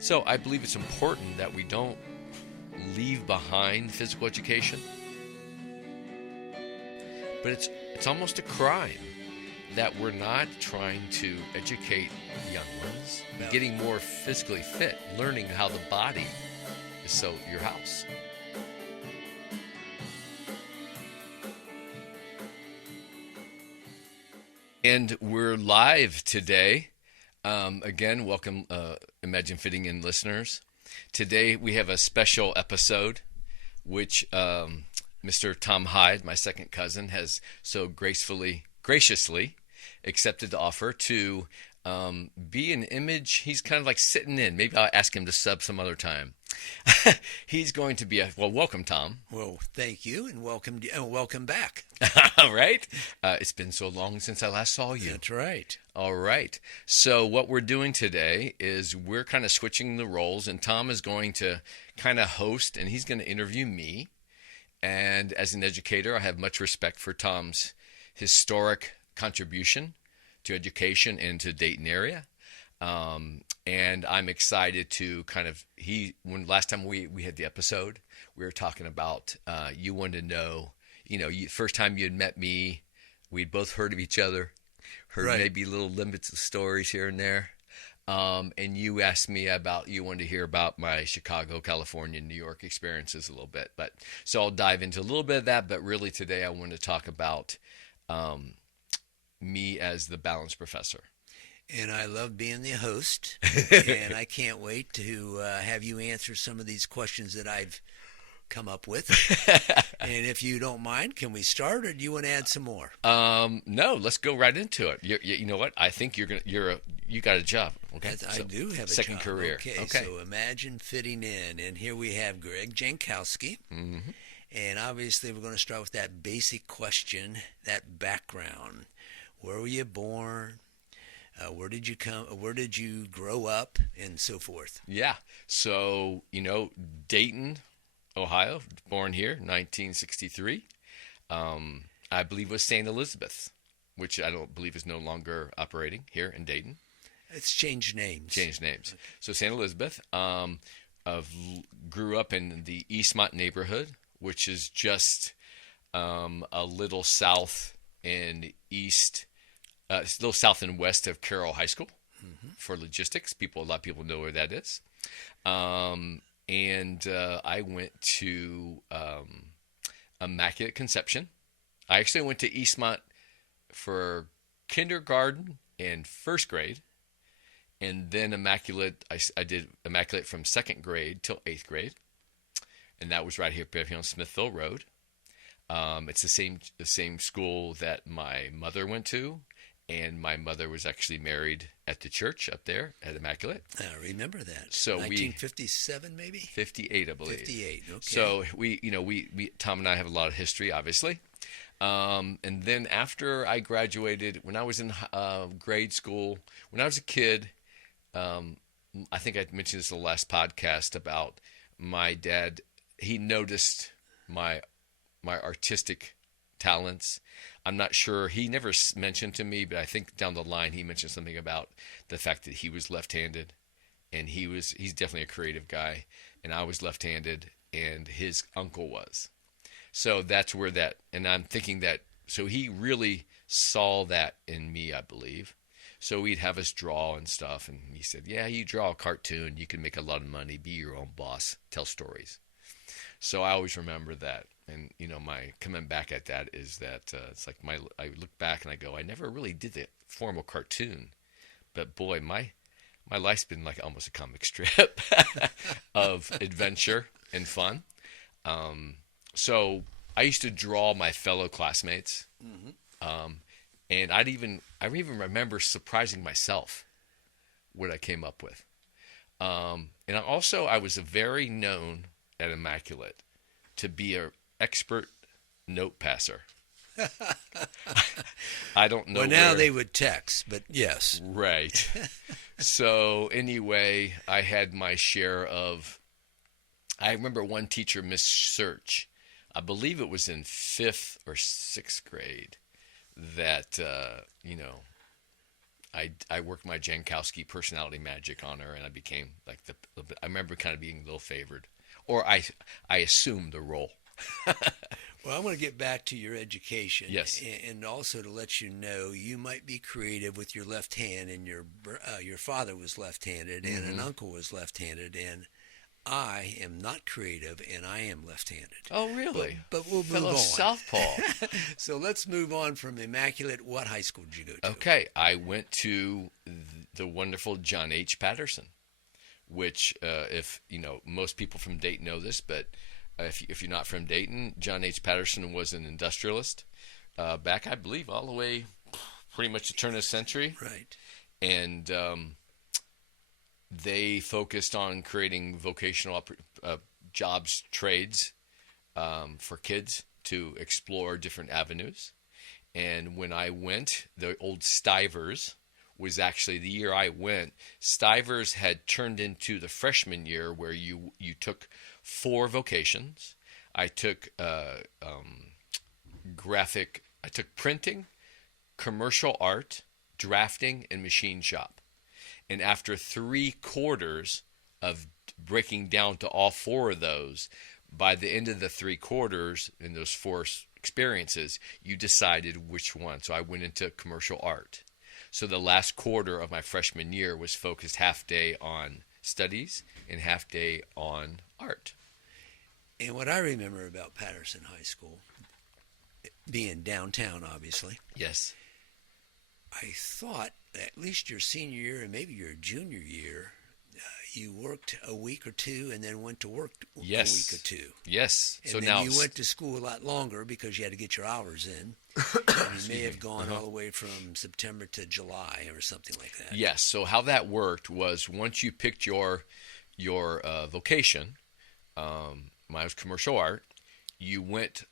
So I believe it's important that we don't leave behind physical education, but it's almost a crime that we're not trying to educate young ones, getting more physically fit, learning how the body is so your house. And we're live today. Again, welcome, Imagine Fitting In listeners. Today we have a special episode, which Mr. Tom Hyde, my second cousin, has so graciously accepted the offer to be an image. He's kind of like sitting in. Maybe I'll ask him to sub some other time. He's going to be welcome, Tom. Well, thank you, and welcome back. All right. It's been so long since I last saw you. That's right. All right. So what we're doing today is we're kind of switching the roles, and Tom is going to kind of host, and he's going to interview me. And as an educator, I have much respect for Tom's historic contribution to education and to Dayton area. And I'm excited to when last time we had the episode, we were talking about, you wanted to know, first time you had met me, we'd both heard of each other, heard Right. maybe little limits of stories here and there. And you asked me you wanted to hear about my Chicago, California, New York experiences a little bit. So I'll dive into a little bit of that, but really today I want to talk about, me as the balance professor. And I love being the host, and I can't wait to have you answer some of these questions that I've come up with. And if you don't mind, can we start, or do you want to add some more? No, let's go right into it. You know what? I think you got a job. Okay, I do have a second job. career. Okay, so imagine fitting in, and here we have Greg Jankowski. Mm-hmm. And obviously, we're going to start with that basic question, that background. Where were you born? Where did you come? Where did you grow up, and so forth? Yeah. So Dayton, Ohio, born here, 1963. I believe it was St. Elizabeth, which I don't believe is no longer operating here in Dayton. It's changed names. Okay. So St. Elizabeth. Grew up in the Eastmont neighborhood, which is just a little south and east. It's a little south and west of Carroll High School. Mm-hmm. For logistics. A lot of people know where that is. And I went to Immaculate Conception. I actually went to Eastmont for kindergarten and first grade. And then Immaculate, I did Immaculate from second grade till 8th grade. And that was right here on Smithville Road. It's the same school that my mother went to. And my mother was actually married at the church up there at Immaculate. I remember that. So 1957, maybe 58, I believe. 58. Okay. So we Tom and I have a lot of history, obviously. And then after I graduated, when I was in grade school, when I was a kid, I think I mentioned this in the last podcast about my dad. He noticed my artistic talents. I'm not sure. He never mentioned to me, but I think down the line he mentioned something about the fact that he was left-handed, and he's definitely a creative guy, and I was left-handed, and his uncle was. So that's where and I'm thinking that, so he really saw that in me, I believe. So he'd have us draw and stuff, and he said, yeah, you draw a cartoon, you can make a lot of money, be your own boss, tell stories. So I always remember that. And, my coming back at that is that it's like I look back and I go, I never really did the formal cartoon. But boy, my life's been like almost a comic strip of adventure and fun. So I used to draw my fellow classmates. Mm-hmm. And I even remember surprising myself what I came up with. And I was very known at Immaculate to be an expert note passer. I don't know. Well, now they would text, but yes. Right. So anyway, I had my share of. I remember one teacher, Miss Search. I believe it was in 5th or 6th grade. That I worked my Jankowski personality magic on her, and I became like I remember kind of being a little favored, or I assumed the role. Well, I want to get back to your education. Yes. And also to let you know, you might be creative with your left hand, and your father was left-handed, and an uncle was left-handed, and I am not creative, and I am left-handed. Oh, really? But we'll move Fellow on. Southpaw. So let's move on from Immaculate. What high school did you go to? Okay, I went to the wonderful John H. Patterson, which, if you know, most people from Dayton know this, but if you're not from Dayton, John H. Patterson was an industrialist back, I believe, all the way pretty much the turn of the century. Right. And they focused on creating vocational jobs, trades for kids to explore different avenues. And when I went, the old Stivers was actually the year I went. Stivers had turned into the freshman year where you took 4 vocations. I took I took printing, commercial art, drafting, and machine shop. And after 3 quarters of breaking down to all 4 of those, by the end of the 3 quarters in those 4 experiences, you decided which one. So I went into commercial art. So the last quarter of my freshman year was focused half day on studies and half day on art. And what I remember about Patterson High School, being downtown, obviously. Yes. I thought at least your senior year and maybe your junior year, you worked a week or 2 and then went to work a week or 2. Yes. And so then now you went to school a lot longer because you had to get your hours in. And you may have gone all the way from September to July or something like that. Yes. So how that worked was once you picked your vocation, mine was commercial art. You went.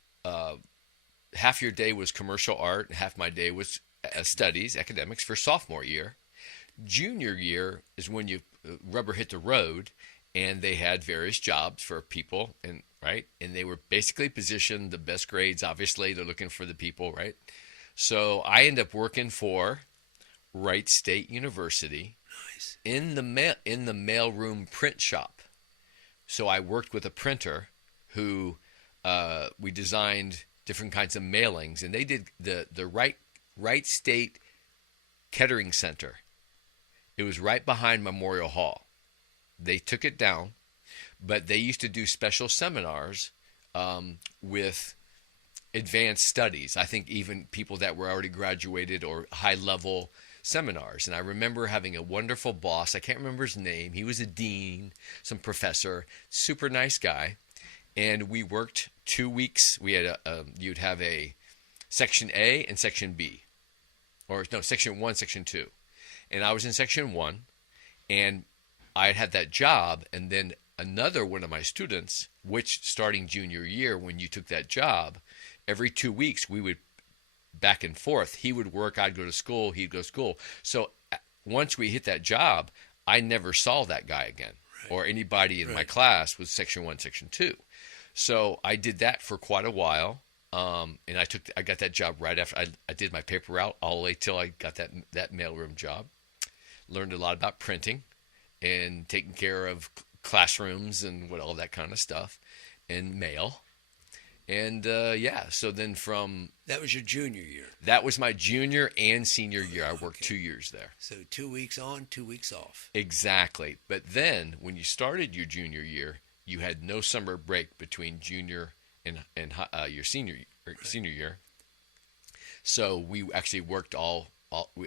Half your day was commercial art, and half my day was studies, academics for sophomore year. Junior year is when you rubber hit the road, and they had various jobs for people, and they were basically positioned the best grades. Obviously, they're looking for the people, right? So I ended up working for Wright State University. Nice. in the mailroom print shop. So I worked with a printer who we designed different kinds of mailings, and they did the Wright State Kettering Center. It was right behind Memorial Hall. They took it down, but they used to do special seminars with advanced studies. I think even people that were already graduated or high-level seminars. And I remember having a wonderful boss. I can't remember his name. He was a dean, some professor, super nice guy. And we worked 2 weeks. We had you'd have a Section A and Section B. Or no, Section 1, Section 2. And I was in Section 1, and I had that job, and then another one of my students, which starting junior year, when you took that job, every 2 weeks we would back and forth. He would work, I'd go to school, he'd go to school. So once we hit that job, I never saw that guy again, or anybody in my class with Section 1, Section 2. So I did that for quite a while, and I got that job right after I did my paper route all the way till I got that mailroom job. Learned a lot about printing and taking care of classrooms and all that kind of stuff, and mail. And so then from... That was your junior year. That was my junior and senior year. I worked 2 years there. So 2 weeks on, 2 weeks off. Exactly. But then when you started your junior year, you had no summer break between junior and your senior year. So we actually worked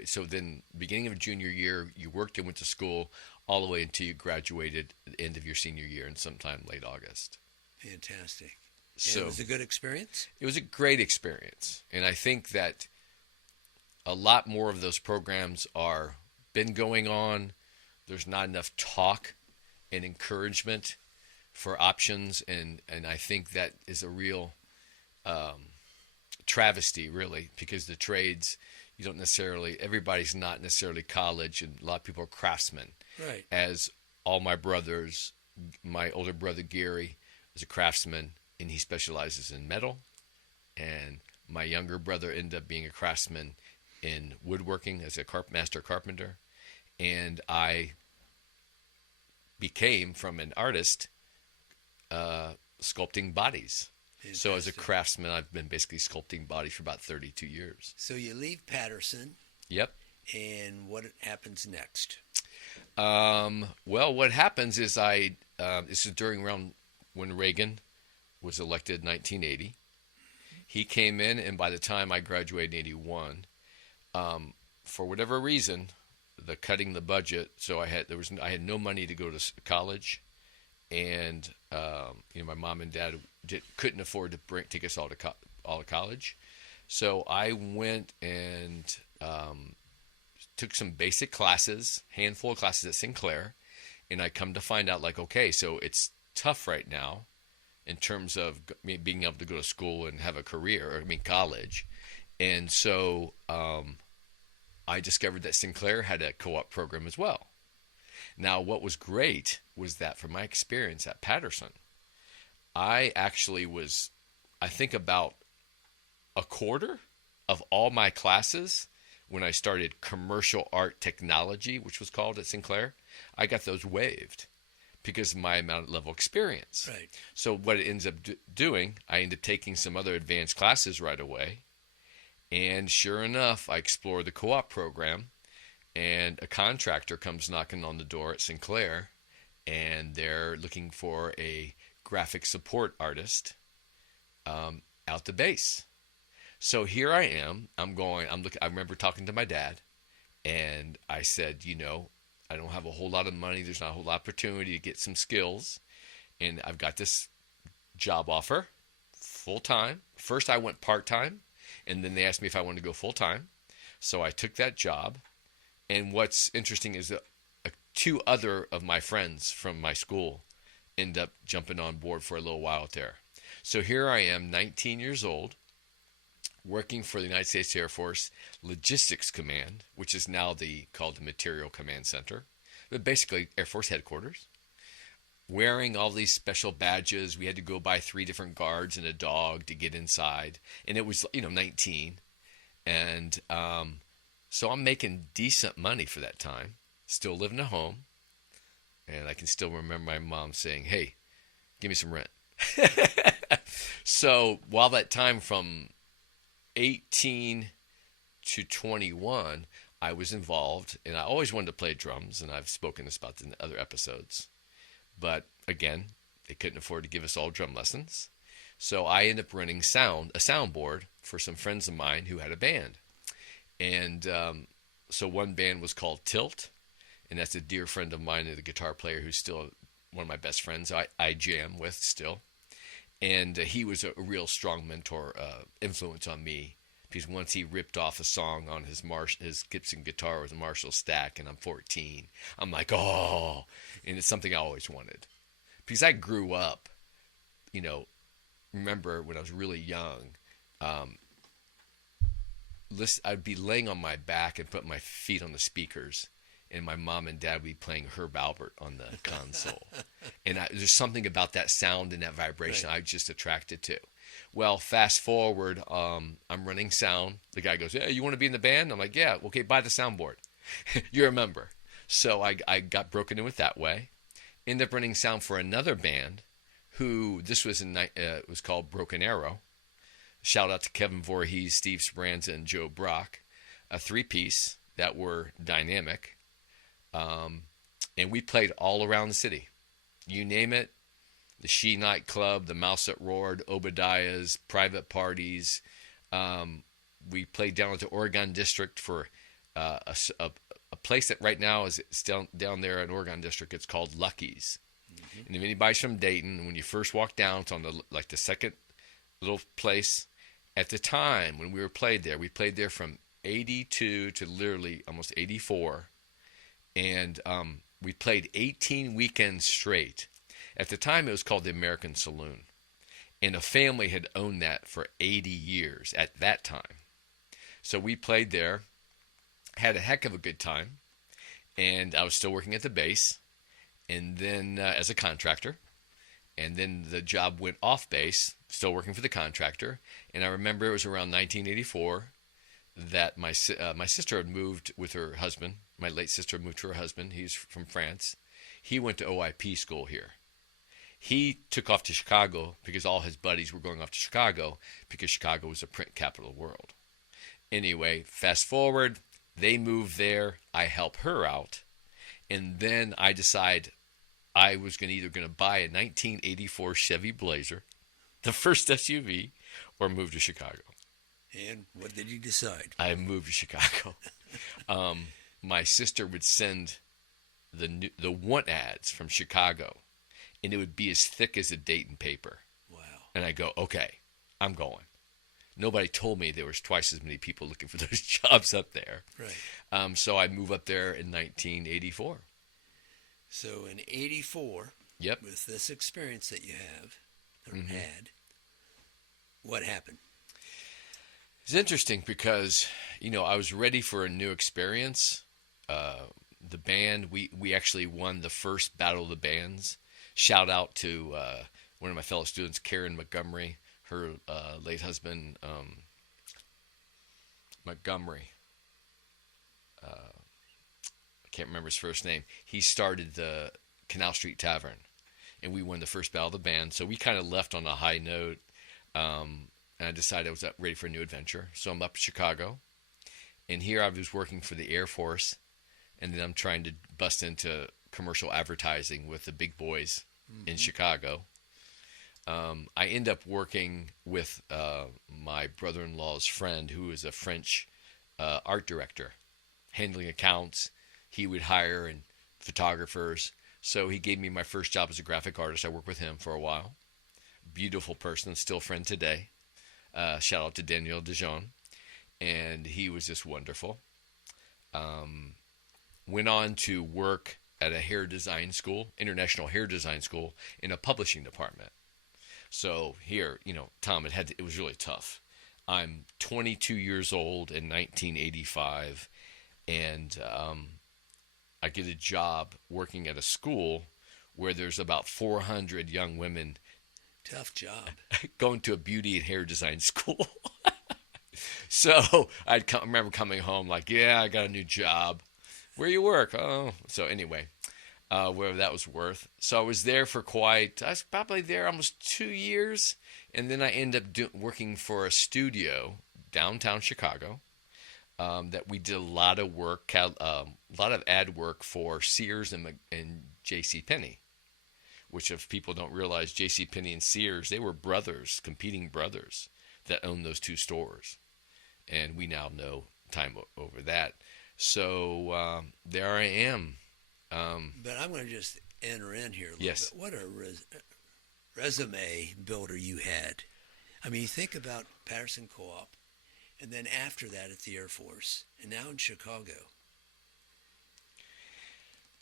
so then beginning of junior year, you worked and went to school all the way until you graduated at the end of your senior year in sometime late August. Fantastic. So it was a good experience? It was a great experience. And I think that a lot more of those programs are been going on. There's not enough talk and encouragement for options. And I think that is a real travesty, really, because the trades, everybody's not necessarily college, and a lot of people are craftsmen. Right. As all my brothers, my older brother Gary is a craftsman, and he specializes in metal. And my younger brother ended up being a craftsman in woodworking as a master carpenter, and I became from an artist sculpting bodies. So as a craftsman, I've been basically sculpting bodies for about 32 years. So you leave Patterson. Yep. And what happens next? Well, what happens is this is during around when Reagan was elected in 1980. He came in, and by the time I graduated in 81, for whatever reason, the cutting the budget, so I had no money to go to college, and my mom and dad couldn't afford to take us all to college, so I went and took some basic classes, handful of classes at Sinclair, and I come to find out, like, okay, so it's tough right now in terms of being able to go to school and have a career, college. And so I discovered that Sinclair had a co-op program as well. Now, what was great was that from my experience at Patterson, I actually was, I think, about a quarter of all my classes when I started commercial art technology, which was called at Sinclair. I got those waived because of my amount of level experience. Right. So what it ends up doing, I ended up taking some other advanced classes right away. And sure enough, I explored the co-op program, and a contractor comes knocking on the door at Sinclair, and they're looking for a graphic support artist out the base. So here I am. I remember talking to my dad, and I said, I don't have a whole lot of money. There's not a whole lot of opportunity to get some skills. And I've got this job offer, full-time. First I went part-time, and then they asked me if I wanted to go full-time. So I took that job. And what's interesting is that two other of my friends from my school end up jumping on board for a little while there. So here I am, 19 years old, working for the United States Air Force Logistics Command, which is now called the Material Command Center, but basically Air Force headquarters, wearing all these special badges. We had to go by 3 different guards and a dog to get inside, and it was 19, and so I'm making decent money for that time, still living at home, and I can still remember my mom saying, "Hey, give me some rent." So while that time from 18 to 21, I was involved, and I always wanted to play drums, and I've spoken this about in other episodes. But again, they couldn't afford to give us all drum lessons. So I ended up running a soundboard for some friends of mine who had a band. And so one band was called Tilt, and that's a dear friend of mine, and a guitar player who's still one of my best friends I jam with still. And he was a real strong mentor, influence on me, because once he ripped off a song on his Gibson guitar with a Marshall stack, and I'm 14, I'm like, oh, and it's something I always wanted. Because I grew up, remember when I was really young, I'd be laying on my back and put my feet on the speakers, and my mom and dad would be playing Herb Alpert on the console. And there's something about that sound and that vibration I was just attracted to. Well, fast forward, I'm running sound. The guy goes, "Hey, you want to be in the band?" I'm like, "Yeah, okay, buy the soundboard." You're a member. So I got broken in with that way. Ended up running sound for another band who, this was it was called Broken Arrow. Shout out to Kevin Voorhees, Steve Speranza, and Joe Brock. A 3-piece that were dynamic. And we played all around the city. You name it. The She nightclub, the Mouse that Roared, Obadiah's, private parties. We played down at the Oregon District for a place that right now is down there in Oregon District. It's called Lucky's. Mm-hmm. And if anybody's from Dayton, when you first walk down, it's on the second little place. At the time when we played there from 82 to literally almost 84. And we played 18 weekends straight. At the time, it was called the American Saloon. And a family had owned that for 80 years at that time. So we played there, had a heck of a good time. And I was still working at the base, and then as a contractor. And then the job went off base, still working for the contractor. And I remember it was around 1984. that my sister had moved with her husband. My late sister had moved to her husband. He's from France. He went to OIP school here. He took off to Chicago because all his buddies were going off to Chicago because Chicago was the print capital of the world. Anyway, fast forward, they move there. I help her out. And then I decide I was either going to buy a 1984 Chevy Blazer, the first SUV, or move to Chicago. And what did you decide? I moved to Chicago. My sister would send the want ads from Chicago, and it would be as thick as a Dayton paper. Wow. And I go, okay, I'm going. Nobody told me there was twice as many people looking for those jobs up there. Right. So I moved up there in 1984. So in 84, Yep. with this experience that you have, or Mm-hmm. had, what happened? It's interesting because, I was ready for a new experience. The band, we actually won the first Battle of the Bands. Shout out to one of my fellow students, Karen Montgomery, her late husband, Montgomery. I can't remember his first name. He started the Canal Street Tavern, and we won the first Battle of the Band. So we kind of left on a high note, and I decided I was ready for a new adventure. So I'm up in Chicago, and here I was working for the Air Force, and then I'm trying to bust into commercial advertising with the big boys in Chicago. I end up working with my brother-in-law's friend, who is a French art director, handling accounts. He would hire and photographers. So he gave me my first job as a graphic artist. I worked with him for a while. Beautiful person, still friend today. Shout out to Daniel Dijon. And he was just wonderful. Went on to work at a hair design school, international hair design school, in a publishing department. So here, Tom, it was really tough. I'm 22 years old in 1985, and I get a job working at a school where there's about 400 young women. Tough job. Going to a beauty and hair design school. So I remember coming home like, yeah, I got a new job. Where you work? Oh, so anyway, whatever that was worth. So I was there for I was probably there almost 2 years. And then I ended up working for a studio downtown Chicago that we did a lot of work, a lot of ad work for Sears and JCPenney, which if people don't realize, JCPenney and Sears, they were brothers, competing brothers that owned those two stores. And we now know time over that. So there I am. But I'm going to just enter in here a little Yes. bit. What a resume builder you had. I mean, you think about Patterson Co-op, and then after that at the Air Force, and now in Chicago.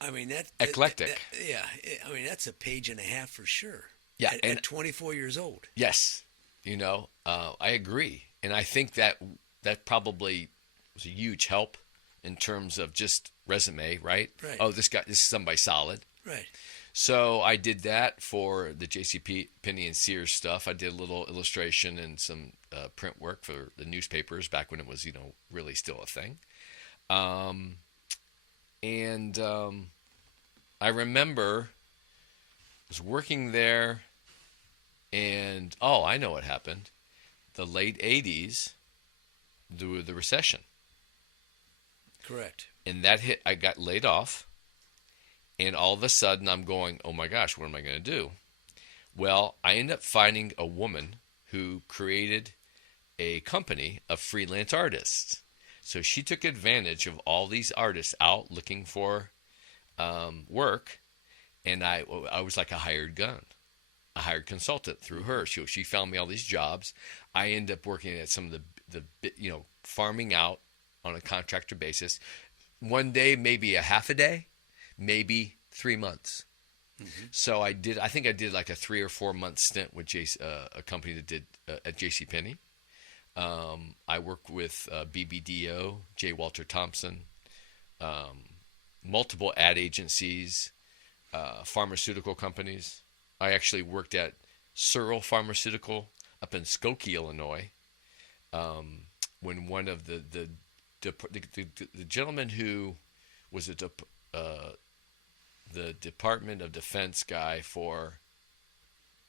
I mean, Eclectic. Yeah, I mean, that's a page and a half for sure. Yeah, at 24 years old. Yes, I agree, and I think that probably was a huge help in terms of just resume, right? Right. Oh, this is somebody solid. Right. So I did that for the JCPenney and Sears stuff. I did a little illustration and some print work for the newspapers back when it was, really still a thing. And I remember I was working there, and I know what happened. The late 80s, the recession. Correct. And that hit, I got laid off. And all of a sudden, I'm going, oh my gosh, what am I going to do? Well, I ended up finding a woman who created a company of freelance artists. So she took advantage of all these artists out looking for work. And I was like a hired gun, a hired consultant through her. She found me all these jobs. I ended up working at some of the farming out on a contractor basis. One day, maybe a half a day, maybe 3 months. Mm-hmm. So I think I did like a 3 or 4 month stint with a company that did at JCPenney. I worked with BBDO, J. Walter Thompson, multiple ad agencies, pharmaceutical companies. I actually worked at Searle Pharmaceutical up in Skokie, Illinois. when one of the gentleman who was the Department of Defense guy for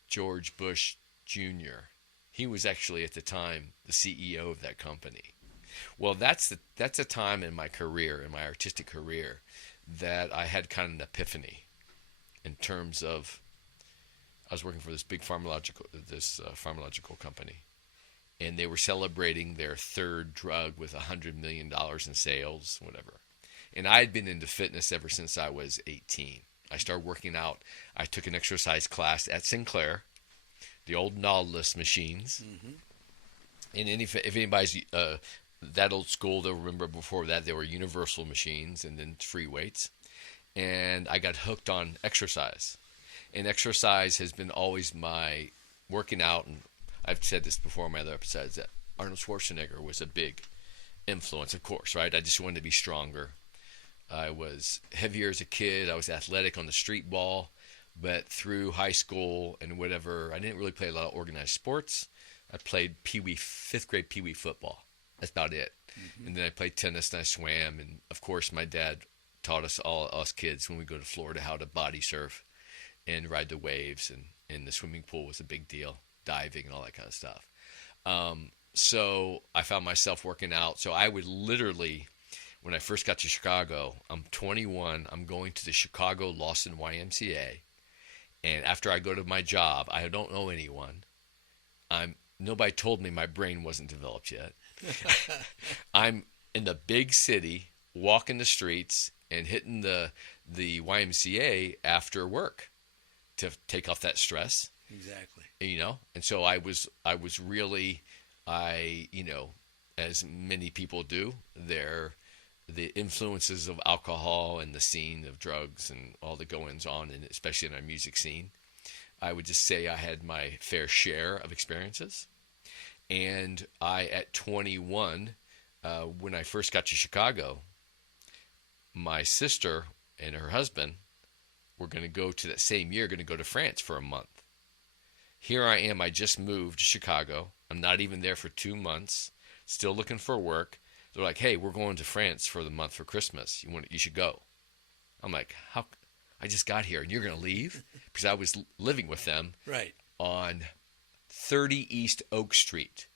George Bush Jr., he was actually at the time the CEO of that company. Well, that's a time in my career, in my artistic career, that I had kind of an epiphany in terms of I was working for this big pharmacological company, and they were celebrating their third drug with $100 million in sales, whatever. And I had been into fitness ever since I was 18. I started working out. I took an exercise class at Sinclair, the old Nautilus machines. Mm-hmm. And if anybody's that old school, they'll remember before that they were universal machines and then free weights. And I got hooked on exercise. And exercise has been always my working out. And I've said this before in my other episodes that Arnold Schwarzenegger was a big influence, of course, right? I just wanted to be stronger. I was heavier as a kid. I was athletic on the street ball. But through high school and whatever, I didn't really play a lot of organized sports. I played fifth grade Pee Wee football. That's about it. Mm-hmm. And then I played tennis and I swam. And, of course, my dad taught us kids when we go to Florida how to body surf and ride the waves. And the swimming pool was a big deal, diving and all that kind of stuff. So I found myself working out. So I would literally, when I first got to Chicago, I'm 21. I'm going to the Chicago Lawson YMCA. And after I go to my job, I don't know anyone. Nobody told me my brain wasn't developed yet. I'm in the big city, walking the streets and hitting the YMCA after work to take off that stress. Exactly. And so I was really, as many people do, the influences of alcohol and the scene of drugs and all the goings on, and especially in our music scene. I would just say I had my fair share of experiences. And at 21, when I first got to Chicago, my sister and her husband were going to go to that same year, going to go to France for a month. Here I am. I just moved to Chicago. I'm not even there for 2 months, still looking for work. They're like, hey, we're going to France for the month for Christmas. You should go. I'm like, how? I just got here and you're going to leave? Because I was living with them right on 30 East Oak Street,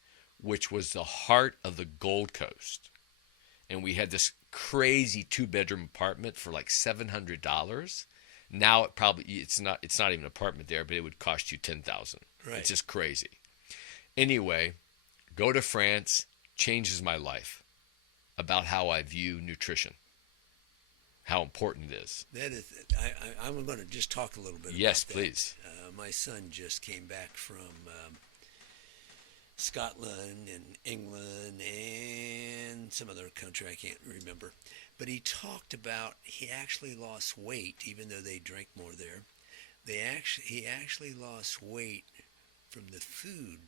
which was the heart of the Gold Coast. And we had this crazy 2-bedroom apartment for like $700. Now it's not even an apartment there, but it would cost you $10,000. Right. It's just crazy. Anyway, go to France, changes my life about how I view nutrition, how important it is. That is, I'm going to just talk a little bit about that. Yes, please. My son just came back from Scotland and England and some other country I can't remember. But he talked about he actually lost weight, even though they drink more there. He actually lost weight from the food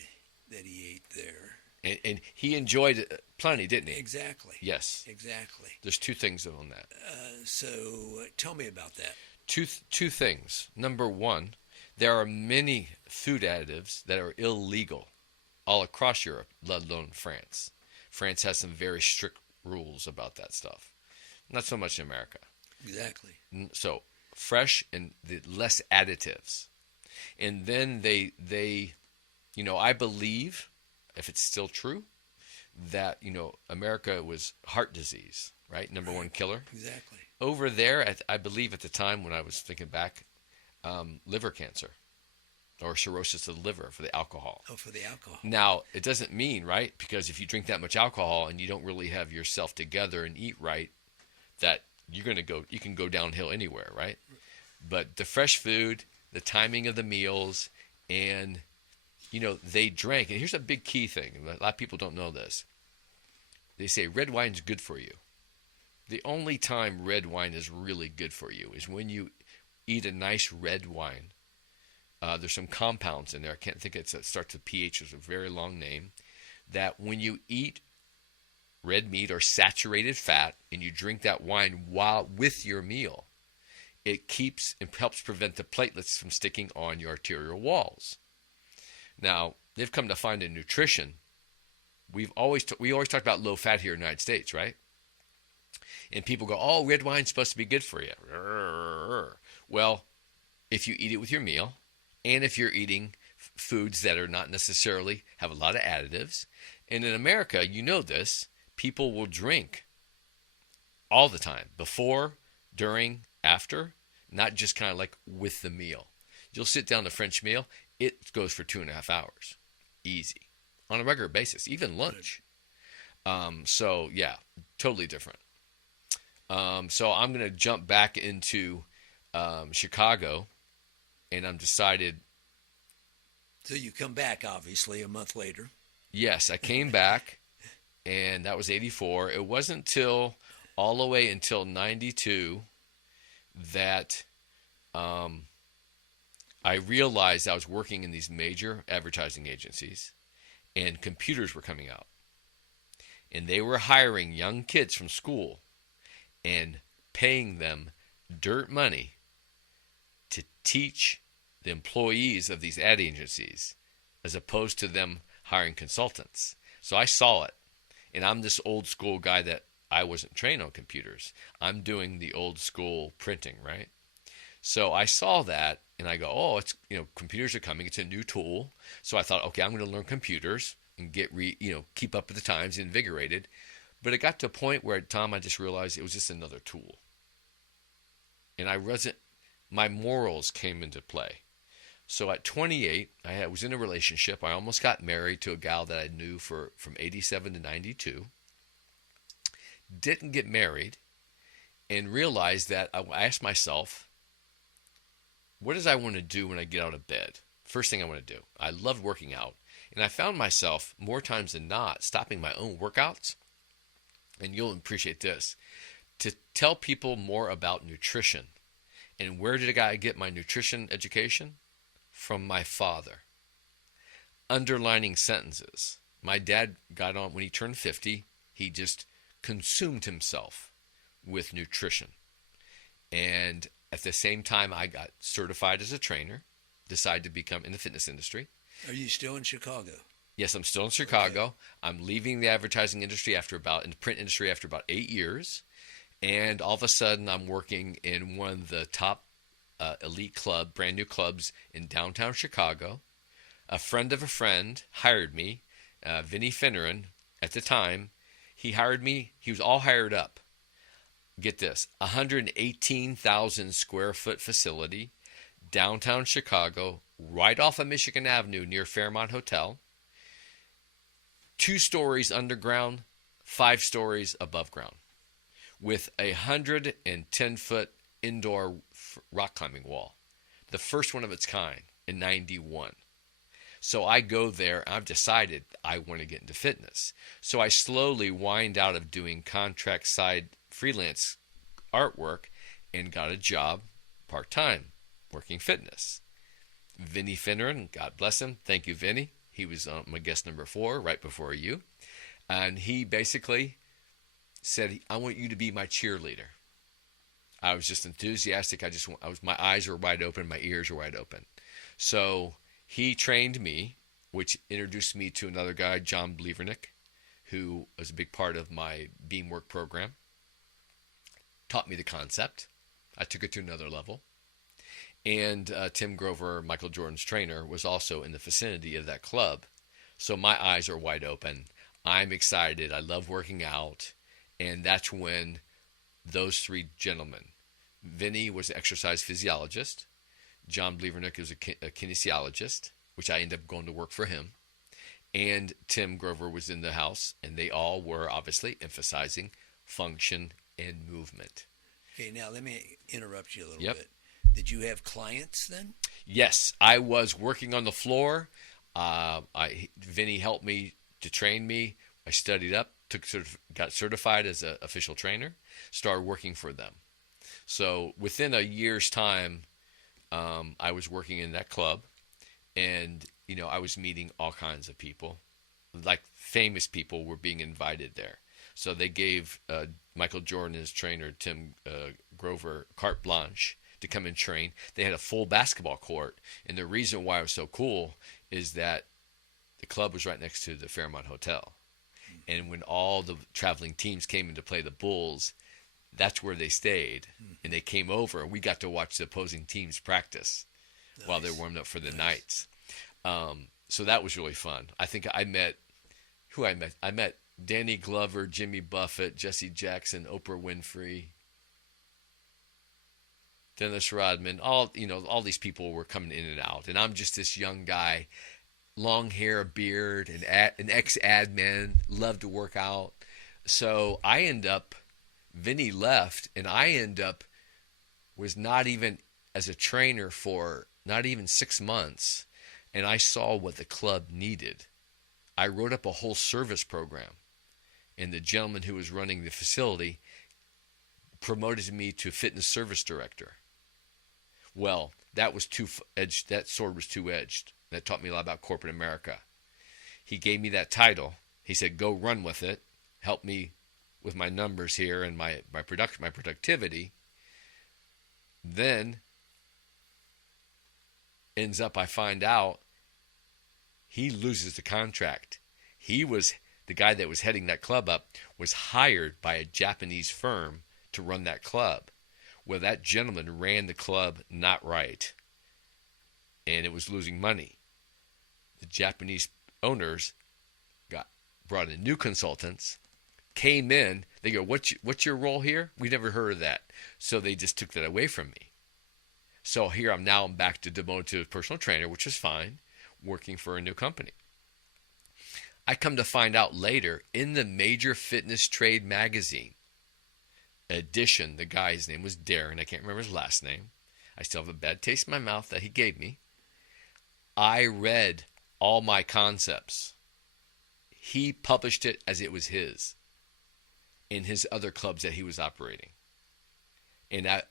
that he ate there. And he enjoyed it plenty, didn't he? Exactly. Yes. Exactly. There's two things on that. So tell me about that. Two things. Number one, there are many food additives that are illegal all across Europe, let alone France. France has some very strict rules about that stuff. Not so much in America. Exactly. So fresh and the less additives. And then they I believe, if it's still true, that, America was heart disease, right? Number one killer. Exactly. Over there, I believe at the time when I was thinking back, liver cancer or cirrhosis of the liver for the alcohol. Oh, for the alcohol. Now, it doesn't mean, right, because if you drink that much alcohol and you don't really have yourself together and eat right, that you can go downhill anywhere, right? But the fresh food, the timing of the meals, and they drank. And here's a big key thing. A lot of people don't know this. They say red wine's good for you. The only time red wine is really good for you is when you eat a nice red wine. There's some compounds in there. I can't think it starts with pH. It's a very long name. That when you eat red meat or saturated fat and you drink that wine with your meal, it helps prevent the platelets from sticking on your arterial walls. Now, they've come to find in nutrition we always talk about low fat here in the United States, right? And people go, "Oh, red wine's supposed to be good for you." Well, if you eat it with your meal, and if you're eating foods that are not necessarily have a lot of additives, and in America, you know this, people will drink all the time, before, during, after, not just kind of like with the meal. You'll sit down to French meal, it goes for 2.5 hours, easy, on a regular basis, even lunch. So yeah, totally different. So I'm going to jump back into Chicago, and I'm decided. So you come back, obviously, a month later. Yes, I came back, and that was 84. It wasn't until all the way until 92 that I realized I was working in these major advertising agencies, and computers were coming out. And they were hiring young kids from school and paying them dirt money to teach the employees of these ad agencies, as opposed to them hiring consultants. So I saw it, and I'm this old school guy that I wasn't trained on computers. I'm doing the old school printing, right? So I saw that, and I go, "Oh, it's, computers are coming. It's a new tool." So I thought, okay, I'm going to learn computers and get keep up with the times, invigorated. But it got to a point where, Tom, I just realized it was just another tool, and my morals came into play. So at 28, I was in a relationship. I almost got married to a gal that I knew from 87 to 92. Didn't get married, and realized that I asked myself, what does I want to do when I get out of bed? First thing I want to do. I loved working out, and I found myself more times than not stopping my own workouts, and you'll appreciate this, to tell people more about nutrition. And where did I get my nutrition education? From my father. Underlining sentences. My dad got on when he turned 50. He just consumed himself with nutrition. And at the same time, I got certified as a trainer, decided to become in the fitness industry. Are you still in Chicago? Yes, I'm still in Chicago. Okay. I'm leaving the advertising industry in the print industry after about 8 years. And all of a sudden, I'm working in one of the top elite brand new clubs in downtown Chicago. A friend of a friend hired me, Vinny Finneran, at the time. He hired me. He was all hired up. Get this, 118,000 square foot facility, downtown Chicago, right off of Michigan Avenue near Fairmont Hotel. 2 stories underground, 5 stories above ground, with a 110-foot indoor rock climbing wall, the first one of its kind in 91. So I go there, and I've decided I want to get into fitness. So I slowly wind out of doing contract side freelance artwork and got a job part-time working fitness. Vinny Finneran, God bless him. Thank you, Vinny. He was my guest number 4 right before you. And he basically said, "I want you to be my cheerleader." I was just enthusiastic. My eyes were wide open, my ears were wide open. So he trained me, which introduced me to another guy, John Blevernick, who was a big part of my Beamwork program. Taught me the concept. I took it to another level. And Tim Grover, Michael Jordan's trainer, was also in the vicinity of that club. So my eyes are wide open. I'm excited. I love working out. And that's when those 3 gentlemen, Vinny was an exercise physiologist. John Blevernick was a kinesiologist, which I ended up going to work for him. And Tim Grover was in the house, and they all were obviously emphasizing function and movement. Okay, now let me interrupt you a little Yep. bit. Did you have clients then? Yes, I was working on the floor. Vinny helped me to train me. I studied up, got certified as an official trainer, started working for them. So within a year's time, I was working in that club, and I was meeting all kinds of people, like famous people were being invited there. So they gave Michael Jordan, his trainer, Tim Grover, carte blanche to come and train. They had a full basketball court, and the reason why it was so cool is that the club was right next to the Fairmont Hotel. And when all the traveling teams came in to play the Bulls, that's where they stayed. And they came over, and we got to watch the opposing teams practice while they warmed up for the Knights. So that was really fun. I think I met I met Danny Glover, Jimmy Buffett, Jesse Jackson, Oprah Winfrey, Dennis Rodman. All these people were coming in and out, and I'm just this young guy, long hair, a beard, an ex-ad man, loved to work out. So Vinny left, and I was not even as a trainer for not even 6 months, and I saw what the club needed. I wrote up a whole service program, and the gentleman who was running the facility promoted me to fitness service director. Well, that was too-edged. That sword was two-edged. That taught me a lot about corporate America. He gave me that title. He said, "Go run with it. Help me with my numbers here and my productivity." Then ends up I find out he loses the contract. The guy that was heading that club up was hired by a Japanese firm to run that club. Well, that gentleman ran the club not right, and it was losing money. The Japanese owners brought in new consultants, came in. They go, "What's your role here? We never heard of that." So they just took that away from me. So here I'm back to demoted to a personal trainer, which is fine, working for a new company. I come to find out later in the Major Fitness Trade magazine edition, the guy's name was Darren. I can't remember his last name. I still have a bad taste in my mouth that he gave me. I read all my concepts. He published it as it was his in his other clubs that he was operating. And I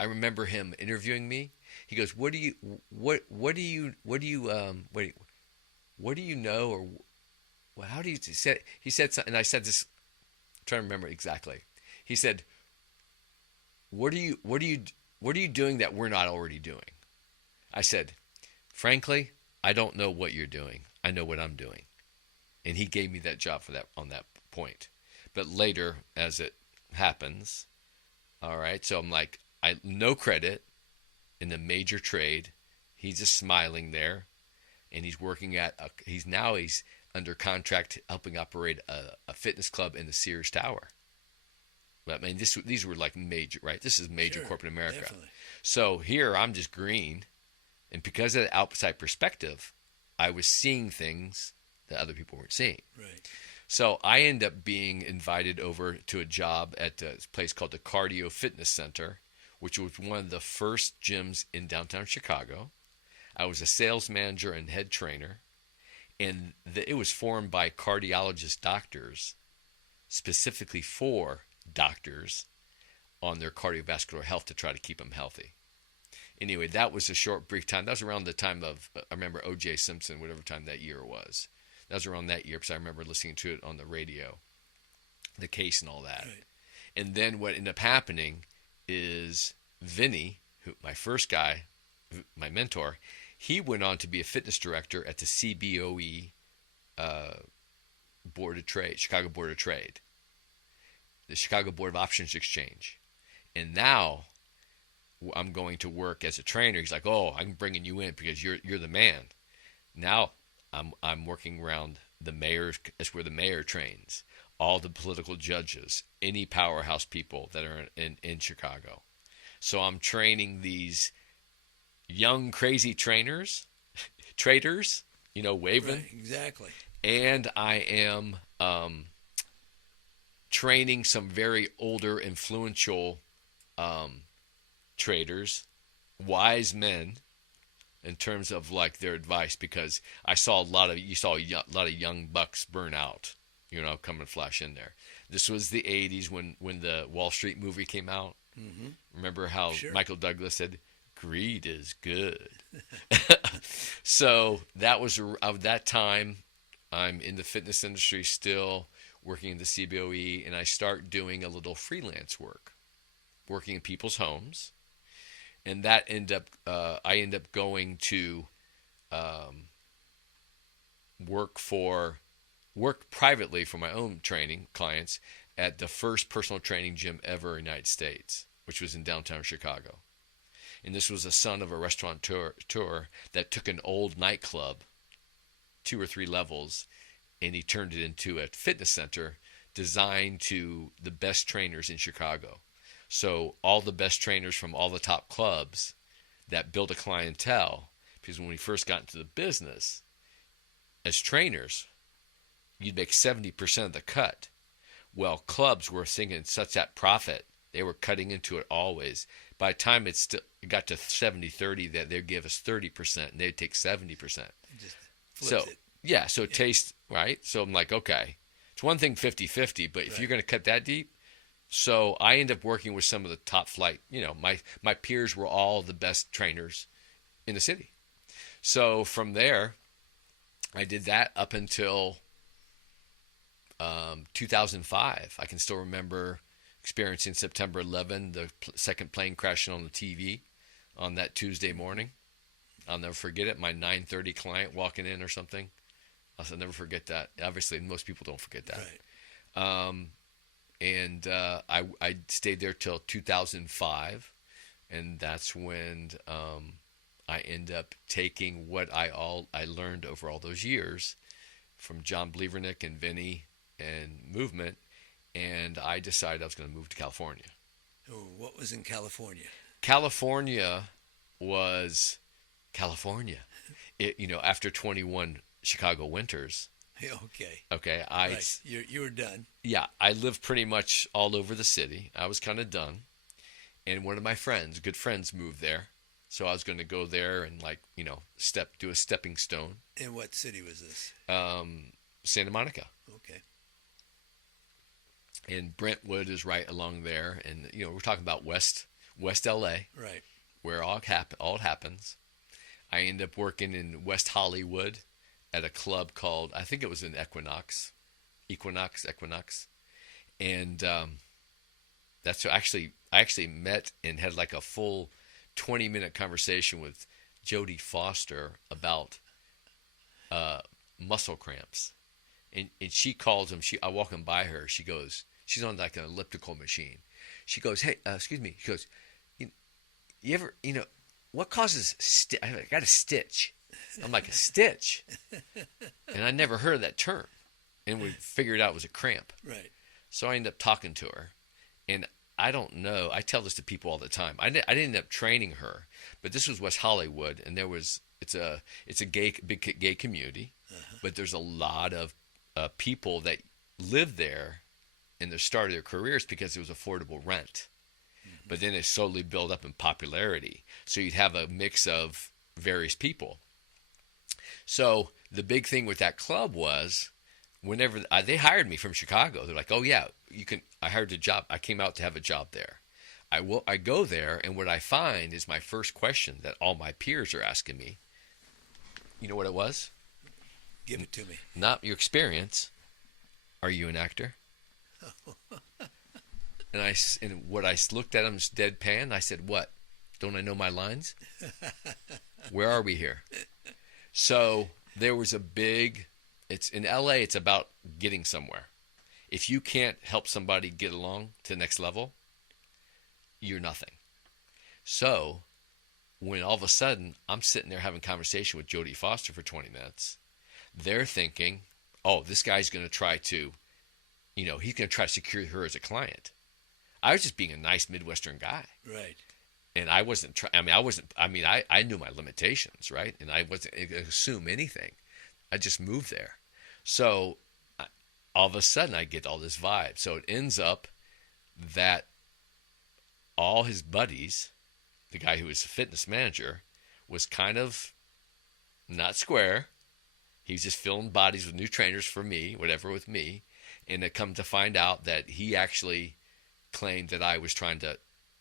remember him interviewing me. He goes, what do you know, or how do you say? He said something, and I said this. I'm trying to remember exactly. He said, what are you doing that we're not already doing? I said, frankly, I don't know what you're doing. I know what I'm doing. And he gave me that job on that point. But later, as it happens, all right, so I'm like, no credit in the Major Trade. He's just smiling there, and he's working he's under contract helping operate a fitness club in the Sears Tower. But I mean, these were like major, right? This is major corporate America. Definitely. So here I'm just green, and because of the outside perspective, I was seeing things that other people weren't seeing. Right. So I end up being invited over to a job at a place called the Cardio Fitness Center, which was one of the first gyms in downtown Chicago. I was a sales manager and head trainer, and it was formed by cardiologist doctors, specifically for doctors on their cardiovascular health to try to keep them healthy. Anyway, that was a short, brief time. That was around the time of, I remember O.J. Simpson, whatever time that year was. That was around that year because I remember listening to it on the radio, the case and all that. Right. And then what ended up happening is Vinny, my first guy, my mentor, he went on to be a fitness director at the CBOE Board of Trade, Chicago Board of Trade, the Chicago Board of Options Exchange. And now I'm going to work as a trainer. He's like, "Oh, I'm bringing you in because you're the man." Now I'm working around the mayor. That's where the mayor trains, all the political judges, any powerhouse people that are in Chicago. So I'm training these young crazy traders, waving. Right, exactly. And I am training some very older, influential traders, wise men, in terms of like their advice, because I saw a lot of young bucks burn out, come and flash in there. This was the 80s when the Wall Street movie came out. Mm-hmm. Remember how Michael Douglas said, "Greed is good." So that was of that time. I'm in the fitness industry still, working in the CBOE, and I start doing a little freelance work, working in people's homes. And that I end up going to work for worked privately for my own training clients at the first personal training gym ever in the United States, which was in downtown Chicago. And this was a son of a restaurateur that took an old nightclub, 2 or 3 levels, and he turned it into a fitness center designed to the best trainers in Chicago. So all the best trainers from all the top clubs that built a clientele, because when we first got into the business, as trainers, you'd make 70% of the cut. Well, clubs were thinking such that profit, they were cutting into it always. By the time it got to 70-30, that they'd give us 30% and they'd take 70%. Just So, flips it. yeah, so it tastes, right? So I'm like, okay, it's one thing 50-50, but if you're going to cut that deep, so I ended up working with some of the top flight, my peers were all the best trainers in the city. So from there, I did that up until 2005. I can still remember experiencing September 11, the second plane crashing on the TV on that Tuesday morning. I'll never forget it. My 9:30 client walking in or something. I'll never forget that. Obviously, most people don't forget that. Right. And I stayed there till 2005, and that's when I end up taking what I learned over all those years from John Blevernick and Vinny and Movement, and I decided I was going to move to California. Oh, what was in California? California was California. After 21 Chicago winters. Okay. Okay, Right. You were done. Yeah, I lived pretty much all over the city. I was kind of done. And one of my good friends moved there. So I was going to go there and do a stepping stone. In what city was this? Santa Monica. Okay. And Brentwood is right along there. And, we're talking about West LA. Right. Where all happens. I ended up working in West Hollywood at a club called, I think it was an Equinox. And that's I actually met and had like a full 20-minute conversation with Jodie Foster about muscle cramps. And she calls them, I walk in by her, she goes, she's on like an elliptical machine. She goes, hey, excuse me. She goes, you ever, what causes, I got a stitch. I'm like, a stitch? And I never heard of that term. And we figured out it was a cramp. Right. So I ended up talking to her. And I don't know, I tell this to people all the time. I didn't end up training her, but this was West Hollywood, and it's a big gay community, but there's a lot of people that live there and they started their careers because it was affordable rent. But then it slowly built up in popularity. So you'd have a mix of various people. So the big thing with that club was whenever they hired me from Chicago, they're like, oh yeah, you can, I hired a job. I came out to have a job there. I go there, and what I find is my first question that all my peers are asking me, you know what it was? Give it to me. Not your experience. Are you an actor? And what I looked at him deadpan, I said, what? Don't I know my lines? Where are we here? So there was it's in LA, it's about getting somewhere. If you can't help somebody get along to the next level, you're nothing. So when all of a sudden I'm sitting there having a conversation with Jodie Foster for 20 minutes, they're thinking, oh, this guy's going to try to, he's going to try to secure her as a client. I was just being a nice Midwestern guy. Right. And I wasn't I knew my limitations, right? And I wasn't going to assume anything. I just moved there. So all of a sudden I get all this vibe. So it ends up that all his buddies, the guy who was a fitness manager, was kind of not square. He was just filling bodies with new trainers for me, whatever with me. And it come to find out that he actually claimed that I was trying to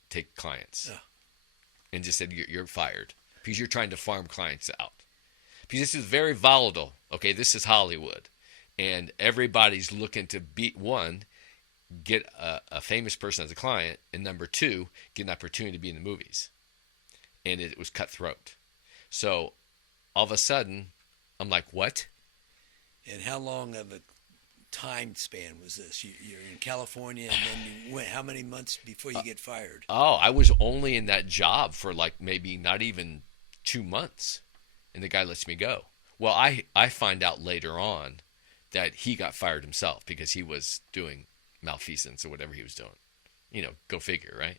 take clients. And just said, you're fired because you're trying to farm clients out. Because this is very volatile. Okay, this is Hollywood. And everybody's looking to get a famous person as a client, and number two, get an opportunity to be in the movies. And it was cutthroat. So all of a sudden, I'm like, what? And how long of a time span was this? You're in California, and then you went. How many months before you get fired? Oh, I was only in that job for like maybe not even 2 months, and the guy lets me go. Well, I find out later on that he got fired himself because he was doing malfeasance or whatever he was doing. Go figure, right?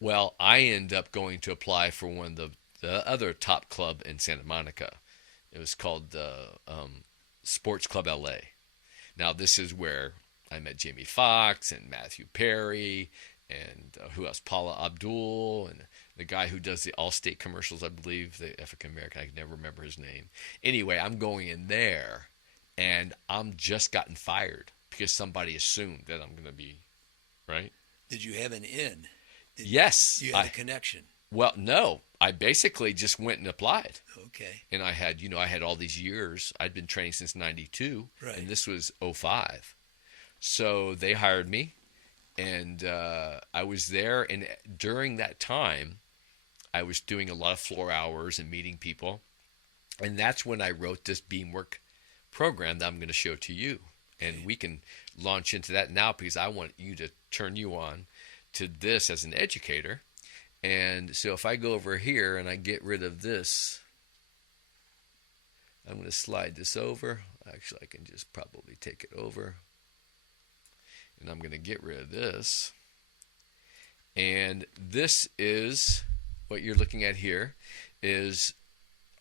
Well, I end up going to apply for one of the other top club in Santa Monica. It was called the Sports Club LA. Now, this is where I met Jamie Foxx and Matthew Perry and who else? Paula Abdul and the guy who does the Allstate commercials, I believe, the African American. I can never remember his name. Anyway, I'm going in there, and I'm just gotten fired because somebody assumed that I'm going to be, right? Did you have an in? Yes. You had a connection. Well, no. I basically just went and applied. Okay. And I had all these years. I'd been training since 92, right. And this was 05. So they hired me, and I was there. And during that time, I was doing a lot of floor hours and meeting people. And that's when I wrote this Beamwork program that I'm going to show to you. And we can launch into that now because I want you to turn you on to this as an educator. And so if I go over here and I get rid of this, I'm going to slide this over. Actually, I can just probably take it over. And I'm going to get rid of this. And this is what you're looking at here is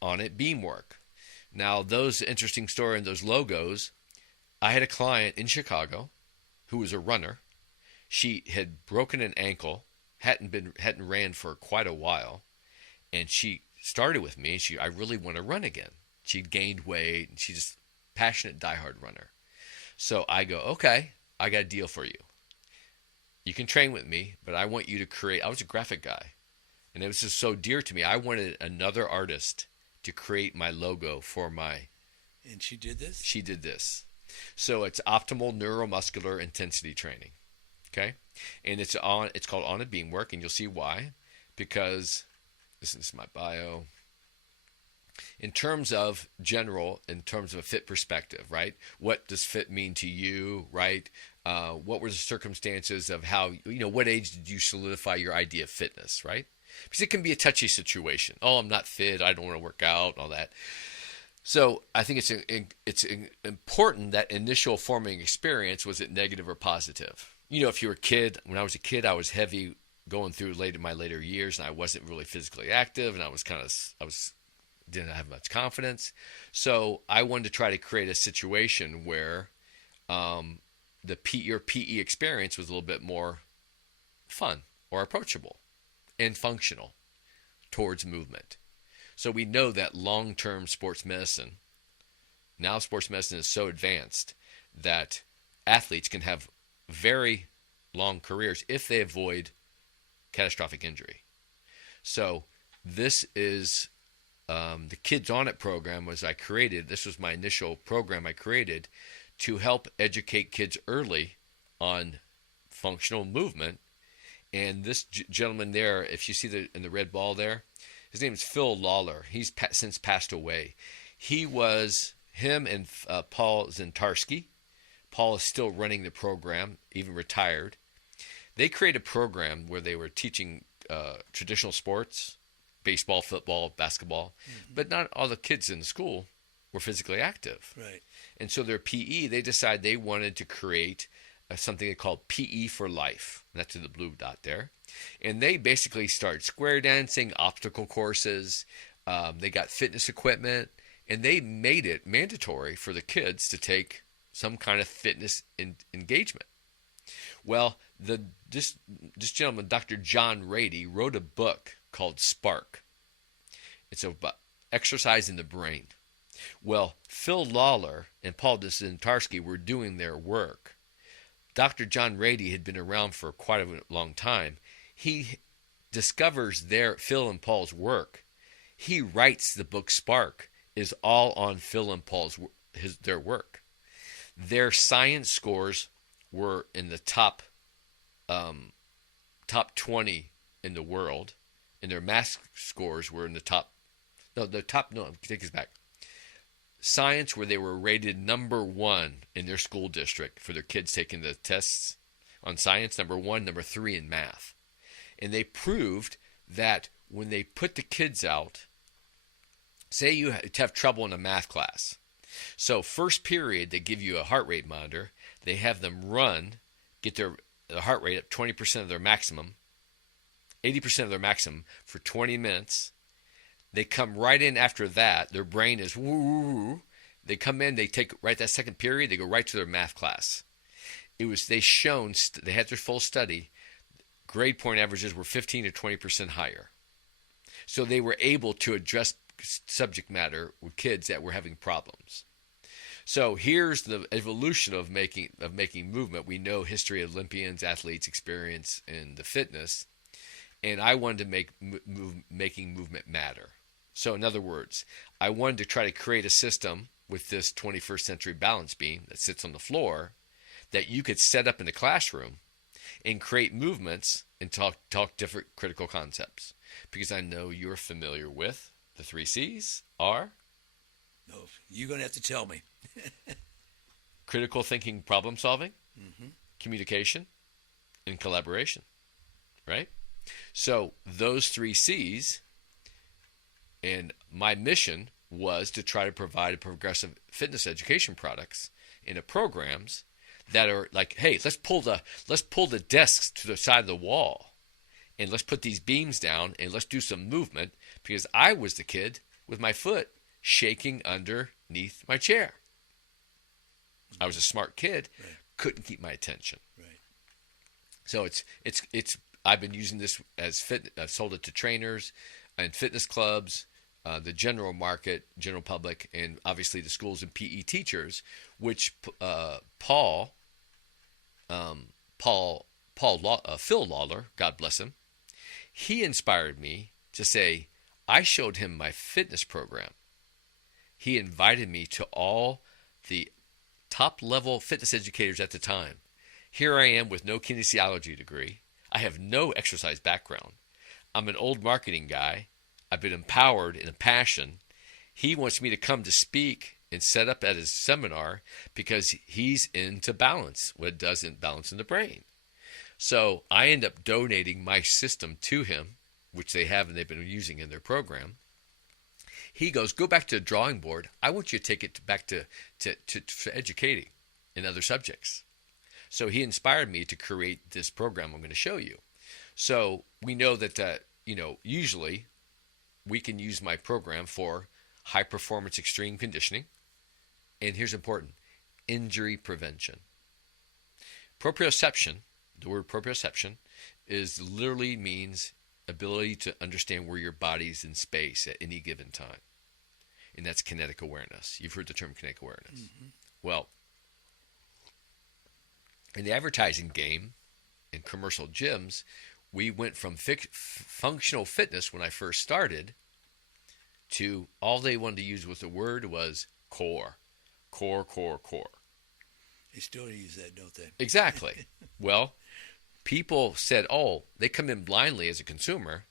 on it Beamwork. Now, those interesting story and those logos, I had a client in Chicago who was a runner. She had broken an ankle, hadn't ran for quite a while, and she started with me. I really want to run again. She'd gained weight, and she's just passionate, diehard runner. So I go, okay, I got a deal for you. You can train with me, but I want you to create. I was a graphic guy, and it was just so dear to me. I wanted another artist to create my logo for my. And she did this? She did this. So it's optimal neuromuscular intensity training. Okay, and it's called On a Beamwork, and you'll see why, because this is my bio. In terms of a fit perspective, right? What does fit mean to you, right? What were the circumstances of how, what age did you solidify your idea of fitness, right? Because it can be a touchy situation. Oh, I'm not fit. I don't want to work out, all that. So I think it's important that initial forming experience, was it negative or positive? If you were a kid, when I was a kid, I was heavy going through my later years, and I wasn't really physically active, and I didn't have much confidence. So I wanted to try to create a situation where your PE experience was a little bit more fun or approachable and functional towards movement. So we know that long-term sports medicine is so advanced that athletes can have very long careers if they avoid catastrophic injury. So this is the Kids On It program this was my initial program I created to help educate kids early on functional movement. And this gentleman there, if you see in the red ball there, his name is Phil Lawler. He's since passed away. Him and Paul Zentarski. Paul is still running the program, even retired. They created a program where they were teaching traditional sports, baseball, football, basketball, but not all the kids in the school were physically active. Right. And so their PE, they decided they wanted to create something they called PE for Life. That's in the blue dot there. And they basically started square dancing, obstacle courses. They got fitness equipment, and they made it mandatory for the kids to take some kind of fitness engagement. Well, this gentleman, Dr. John Rady, wrote a book called Spark. It's about exercise in the brain. Well, Phil Lawler and Paul Zentarski were doing their work. Dr. John Rady had been around for quite a long time. He discovers Phil and Paul's work. He writes the book Spark is all on Phil and Paul's their work. Their science scores were in the top 20 in the world, and their math scores were in the top. No, take this back. science where they were rated number one in their school district for their kids taking the tests on science, number one, number three in math. And they proved that when they put the kids out, say you have trouble in a math class. So first period, they give you a heart rate monitor. They have them run, get their heart rate up 20% of their maximum, 80% of their maximum for 20 minutes. They come right in after that. Their brain is woo. They come in, they take right that second period, they go right to their math class. They had their full study. Grade point averages were 15 to 20% higher. So they were able to address subject matter with kids that were having problems. So here's the evolution of making movement. We know history of Olympians, athletes, experience in the fitness, and I wanted to make making movement matter. So in other words, I wanted to try to create a system with this 21st century balance beam that sits on the floor that you could set up in the classroom and create movements and talk different critical concepts. Because I know you're familiar with the 3 C's are? No, you're going to have to tell me. Critical thinking, problem solving, communication, and collaboration, right? So those 3 C's, and my mission was to try to provide progressive fitness education products in the programs that are like, hey, let's pull the desks to the side of the wall, and let's put these beams down, and let's do some movement, because I was the kid with my foot shaking underneath my chair. I was a smart kid, right. Couldn't keep my attention. Right. So it's I've been using this as I've sold it to trainers and fitness clubs, the general market, general public, and obviously the schools and PE teachers, which Phil Lawler, God bless him, he inspired me to say, I showed him my fitness program. He invited me to all the top-level fitness educators at the time. Here I am with no kinesiology degree. I have no exercise background. I'm an old marketing guy. I've been empowered in a passion. He wants me to come to speak and set up at his seminar because he's into balance, what it does in balance in the brain. So I end up donating my system to him, which they have and they've been using in their program. He goes, go back to the drawing board. I want you to take it back to educating in other subjects. So he inspired me to create this program I'm going to show you. So we know that, usually we can use my program for high performance extreme conditioning. And here's important, injury prevention. Proprioception, the word proprioception, literally means ability to understand where your body's in space at any given time. And that's kinetic awareness. You've heard the term kinetic awareness. Mm-hmm. Well, in the advertising game, in commercial gyms, we went from functional fitness when I first started to all they wanted to use with the word was core. Core. They still use that, don't they? Exactly. Well, people said, oh, they come in blindly as a consumer.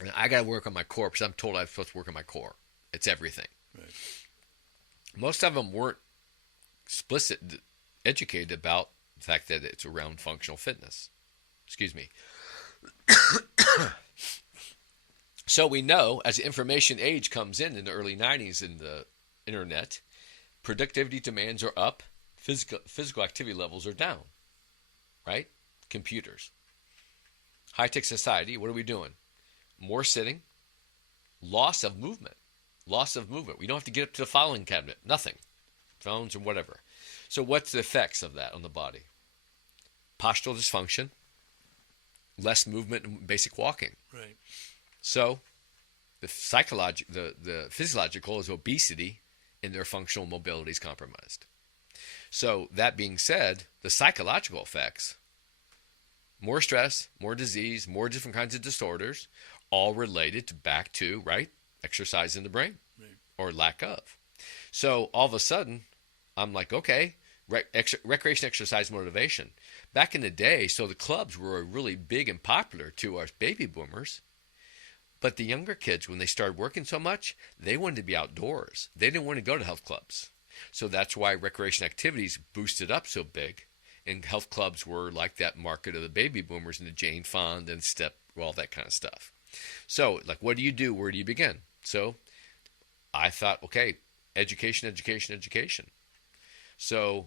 And I got to work on my core because I'm told I'm supposed to work on my core. It's everything. Right. Most of them weren't educated about the fact that it's around functional fitness. Excuse me. So we know as the information age comes in the early 90s in the internet, productivity demands are up, physical activity levels are down, right? Computers. High-tech society, what are we doing? More sitting, loss of movement. We don't have to get up to the filing cabinet, nothing. Phones or whatever. So what's the effects of that on the body? Postural dysfunction, less movement and basic walking. Right. So the physiological is obesity and their functional mobility is compromised. So that being said, the psychological effects, more stress, more disease, more different kinds of disorders, all related back to, right, exercise in the brain, right, or lack of. So all of a sudden, I'm like, okay, recreation, exercise, motivation. Back in the day, so the clubs were really big and popular to our baby boomers. But the younger kids, when they started working so much, they wanted to be outdoors. They didn't want to go to health clubs. So that's why recreation activities boosted up so big. And health clubs were like that market of the baby boomers and the Jane Fonda and step, all that kind of stuff. So, like, what do you do? Where do you begin? So I thought, okay, education, education, education. So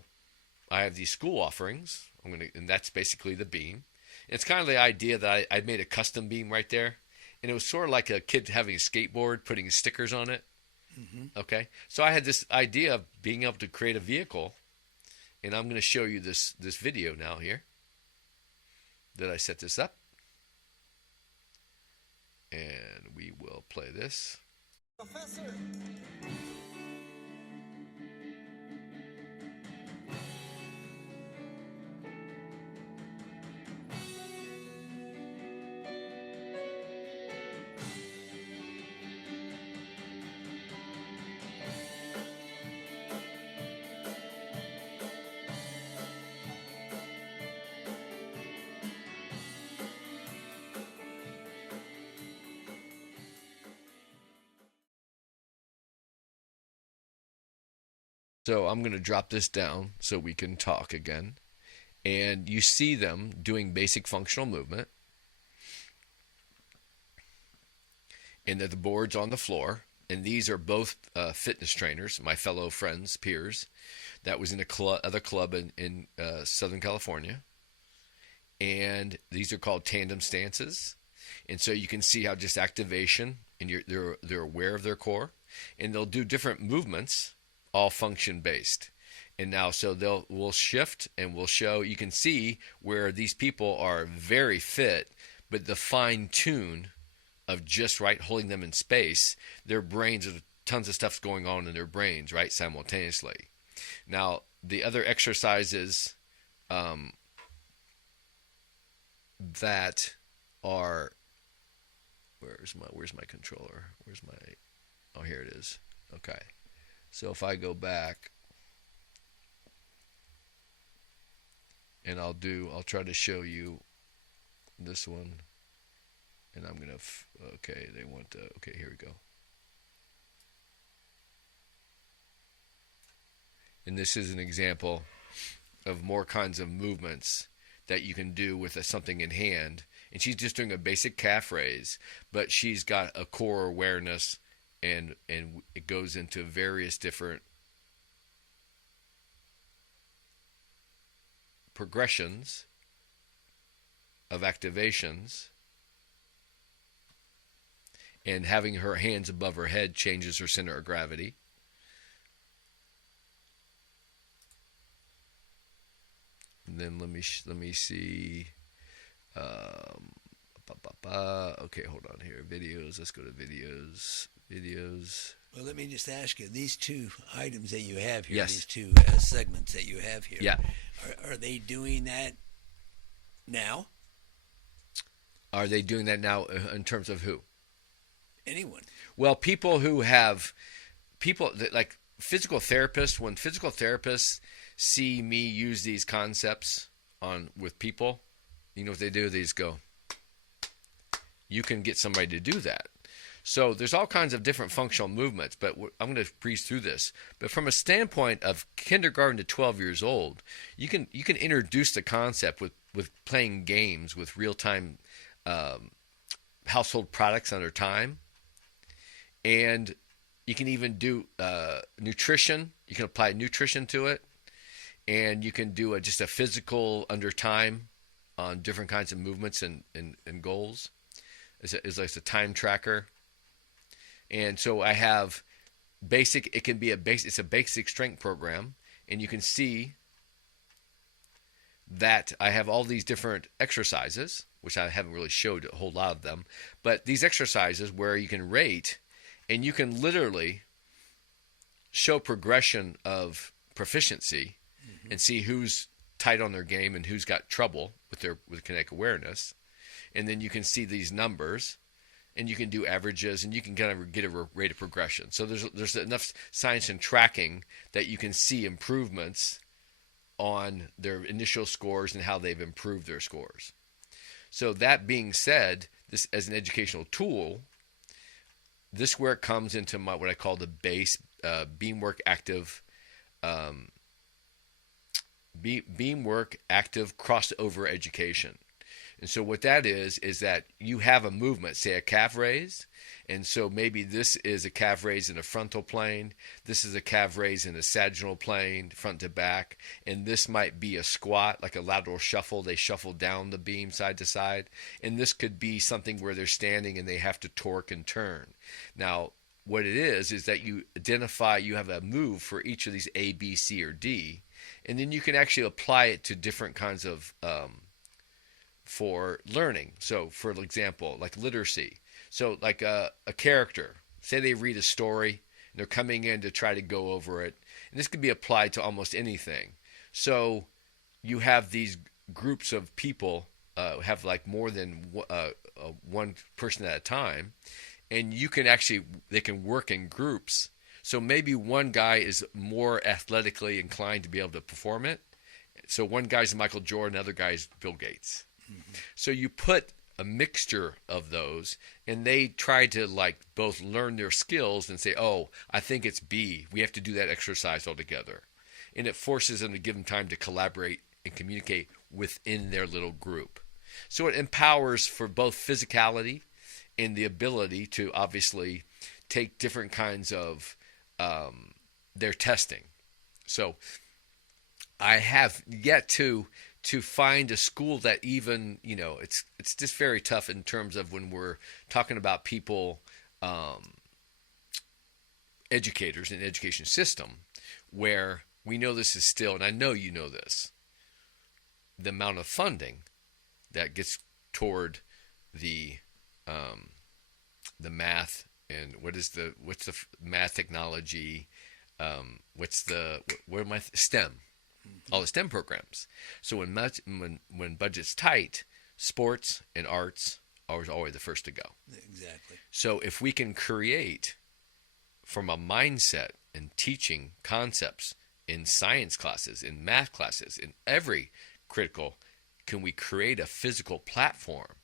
I have these school offerings. And that's basically the beam. It's kind of the idea that I made a custom beam right there. And it was sort of like a kid having a skateboard, putting stickers on it. Mm-hmm. Okay. So I had this idea of being able to create a vehicle. And I'm going to show you this video now here. That I set this up. And we will play this. Professor. So I'm going to drop this down so we can talk again. And you see them doing basic functional movement. And that the board's on the floor. And these are both fitness trainers, my fellow friends, peers. That was in a other club in Southern California. And these are called tandem stances. And so you can see how just activation, and they're aware of their core. And they'll do different movements, all function based. And now so we'll shift and we'll show, you can see where these people are very fit, but the fine tune of just right holding them in space, their brains, tons of stuff's going on in their brains, right, simultaneously. Now the other exercises that are, where's my controller? Oh, here it is. Okay. So if I go back and I'll try to show you this one, and I'm gonna, okay, they want, okay, here we go. And this is an example of more kinds of movements that you can do with something in hand. And she's just doing a basic calf raise, but she's got a core awareness, and it goes into various different progressions of activations. And having her hands above her head changes her center of gravity. And then let me see. Okay, hold on here. Videos. Let's go to videos. Well, let me just ask you, these two items that you have here, yes, these two segments that you have here, yeah, are they doing that now? Are they doing that now in terms of who? Anyone. Well, like physical therapists, when physical therapists see me use these concepts with people, you know what they do? They just go, you can get somebody to do that. So there's all kinds of different functional movements, but I'm going to breeze through this. But from a standpoint of kindergarten to 12 years old, you can introduce the concept with playing games with real-time household products under time. And you can even do nutrition. You can apply nutrition to it. And you can do just a physical under time on different kinds of movements and goals. It's like a time tracker. And so I have basic, it's a basic strength program. And you can see that I have all these different exercises, which I haven't really showed a whole lot of them. But these exercises where you can rate, and you can literally show progression of proficiency, mm-hmm, and see who's tight on their game and who's got trouble with kinetic awareness. And then you can see these numbers, and you can do averages, and you can kind of get a rate of progression. So there's enough science and tracking that you can see improvements on their initial scores and how they've improved their scores. So that being said, this as an educational tool, this where it comes into my what I call the base beamwork active beamwork active crossover education. And so what that is that you have a movement, say a calf raise, and so maybe this is a calf raise in a frontal plane, this is a calf raise in a sagittal plane, front to back, and this might be a squat, like a lateral shuffle. They shuffle down the beam side to side, and this could be something where they're standing and they have to torque and turn. Now, what it is that you identify, you have a move for each of these A, B, C, or D, and then you can actually apply it to different kinds of for learning. So, for example, like literacy. So, like a character, say they read a story, and they're coming in to try to go over it, and this could be applied to almost anything. So, you have these groups of people, have like more than one person at a time, and you can actually, they can work in groups. So maybe one guy is more athletically inclined to be able to perform it. So one guy's Michael Jordan, another guy's Bill Gates. Mm-hmm. So you put a mixture of those, and they try to like both learn their skills and say, oh, I think it's B. We have to do that exercise all together. And it forces them to give them time to collaborate and communicate within their little group. So it empowers for both physicality and the ability to obviously take different kinds of their testing. So I have yet to find a school that even, it's just very tough in terms of when we're talking about people, educators in the education system, where we know this is still, and I know you know this, the amount of funding that gets toward the math and what's the math technology, STEM, all the STEM programs. So when budget's tight, sports and arts are always the first to go. Exactly. So if we can create from a mindset and teaching concepts in science classes, in math classes, in every critical, can we create a physical platform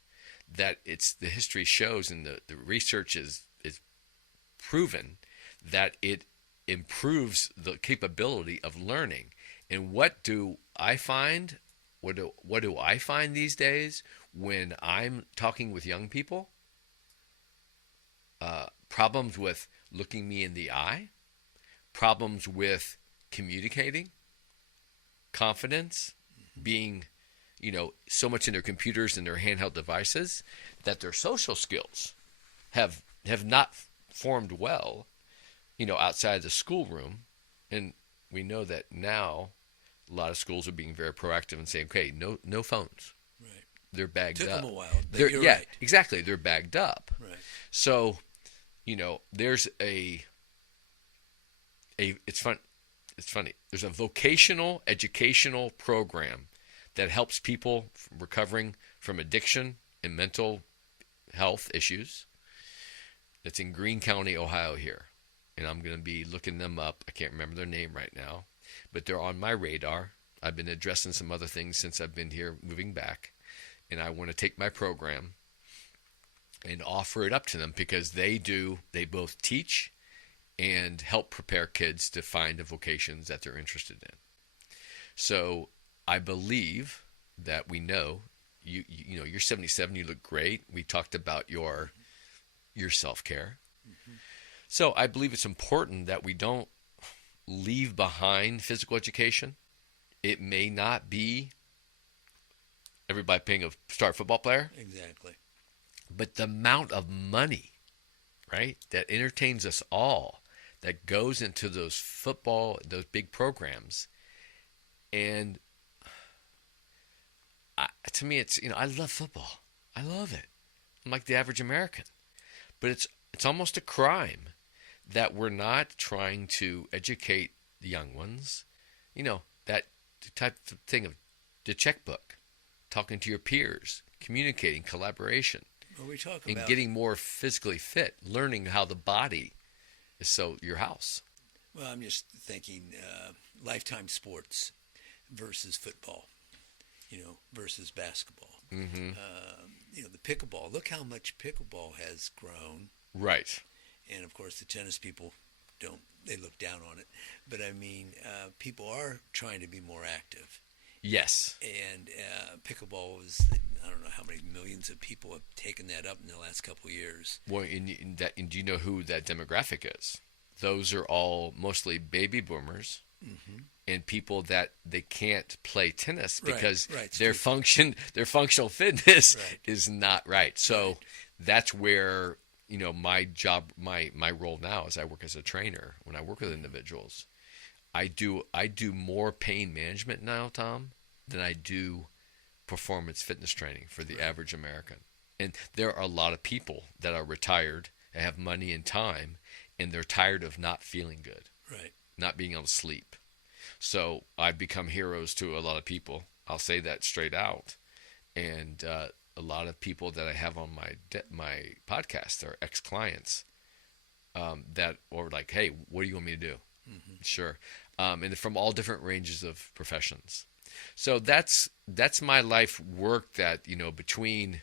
that the history shows and the research is proven that it improves the capability of learning. And what do I find? What do I find these days when I'm talking with young people? Problems with looking me in the eye, problems with communicating, confidence, being, so much in their computers and their handheld devices that their social skills have not formed well, outside the schoolroom. And we know that now a lot of schools are being very proactive and saying, okay, no phones. Right. They're bagged up. Took them a while, but you're right. Exactly. They're bagged up. Right. So, there's it's funny. There's a vocational educational program that helps people recovering from addiction and mental health issues. That's in Greene County, Ohio here. And I'm going to be looking them up. I can't remember their name right now, but they're on my radar. I've been addressing some other things since I've been here moving back. And I want to take my program and offer it up to them because they both teach and help prepare kids to find the vocations that they're interested in. So I believe that we know you're 77, you look great. We talked about your self-care. Mm-hmm. So I believe it's important that we don't leave behind physical education. It may not be everybody being a star football player. Exactly. But the amount of money, right, that entertains us all, that goes into those big programs. And to me, it's, I love football. I love it. I'm like the average American. But it's almost a crime that we're not trying to educate the young ones. That type of thing of the checkbook, talking to your peers, communicating, collaboration, and getting more physically fit, learning how the body is your house. Well, I'm just thinking lifetime sports versus football, versus basketball. Mm-hmm. The pickleball. Look how much pickleball has grown. Right. and of course the tennis people don't. They look down on it. But I mean, people are trying to be more active. Yes. And pickleball is, I don't know how many millions of people have taken that up in the last couple of years. Well, and do you know who that demographic is? Those are all mostly baby boomers and people that they can't play tennis because their functional fitness is not right. So that's where, you know, my job, my role now is I work as a trainer. When I work with individuals, I do more pain management now, Tom, than I do performance fitness training for the average American. And there are a lot of people that are retired and have money and time, and they're tired of not feeling good, not being able to sleep. So I've become heroes to a lot of people. I'll say that straight out. And a lot of people that I have on my podcast are ex-clients that are like, hey, what do you want me to do? Sure. And from all different ranges of professions. So that's my life work that, you know, between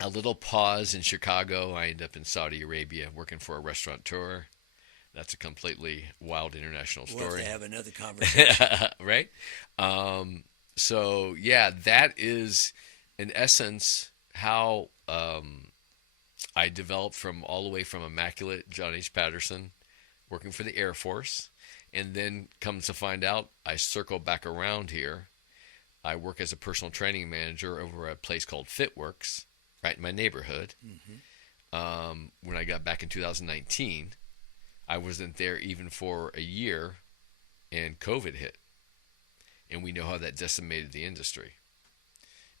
a little pause in Chicago, I end up in Saudi Arabia working for a restaurateur. That's a completely wild international story. We'll have to have another conversation. Right? So, yeah, that is, in essence, how I developed from all the way from immaculate John H. Patterson, working for the Air Force, and then comes to find out I circle back around here. I work as a personal training manager over at a place called FitWorks, right in my neighborhood. When I got back in 2019, I wasn't there even for a year, and COVID hit. And we know how that decimated the industry.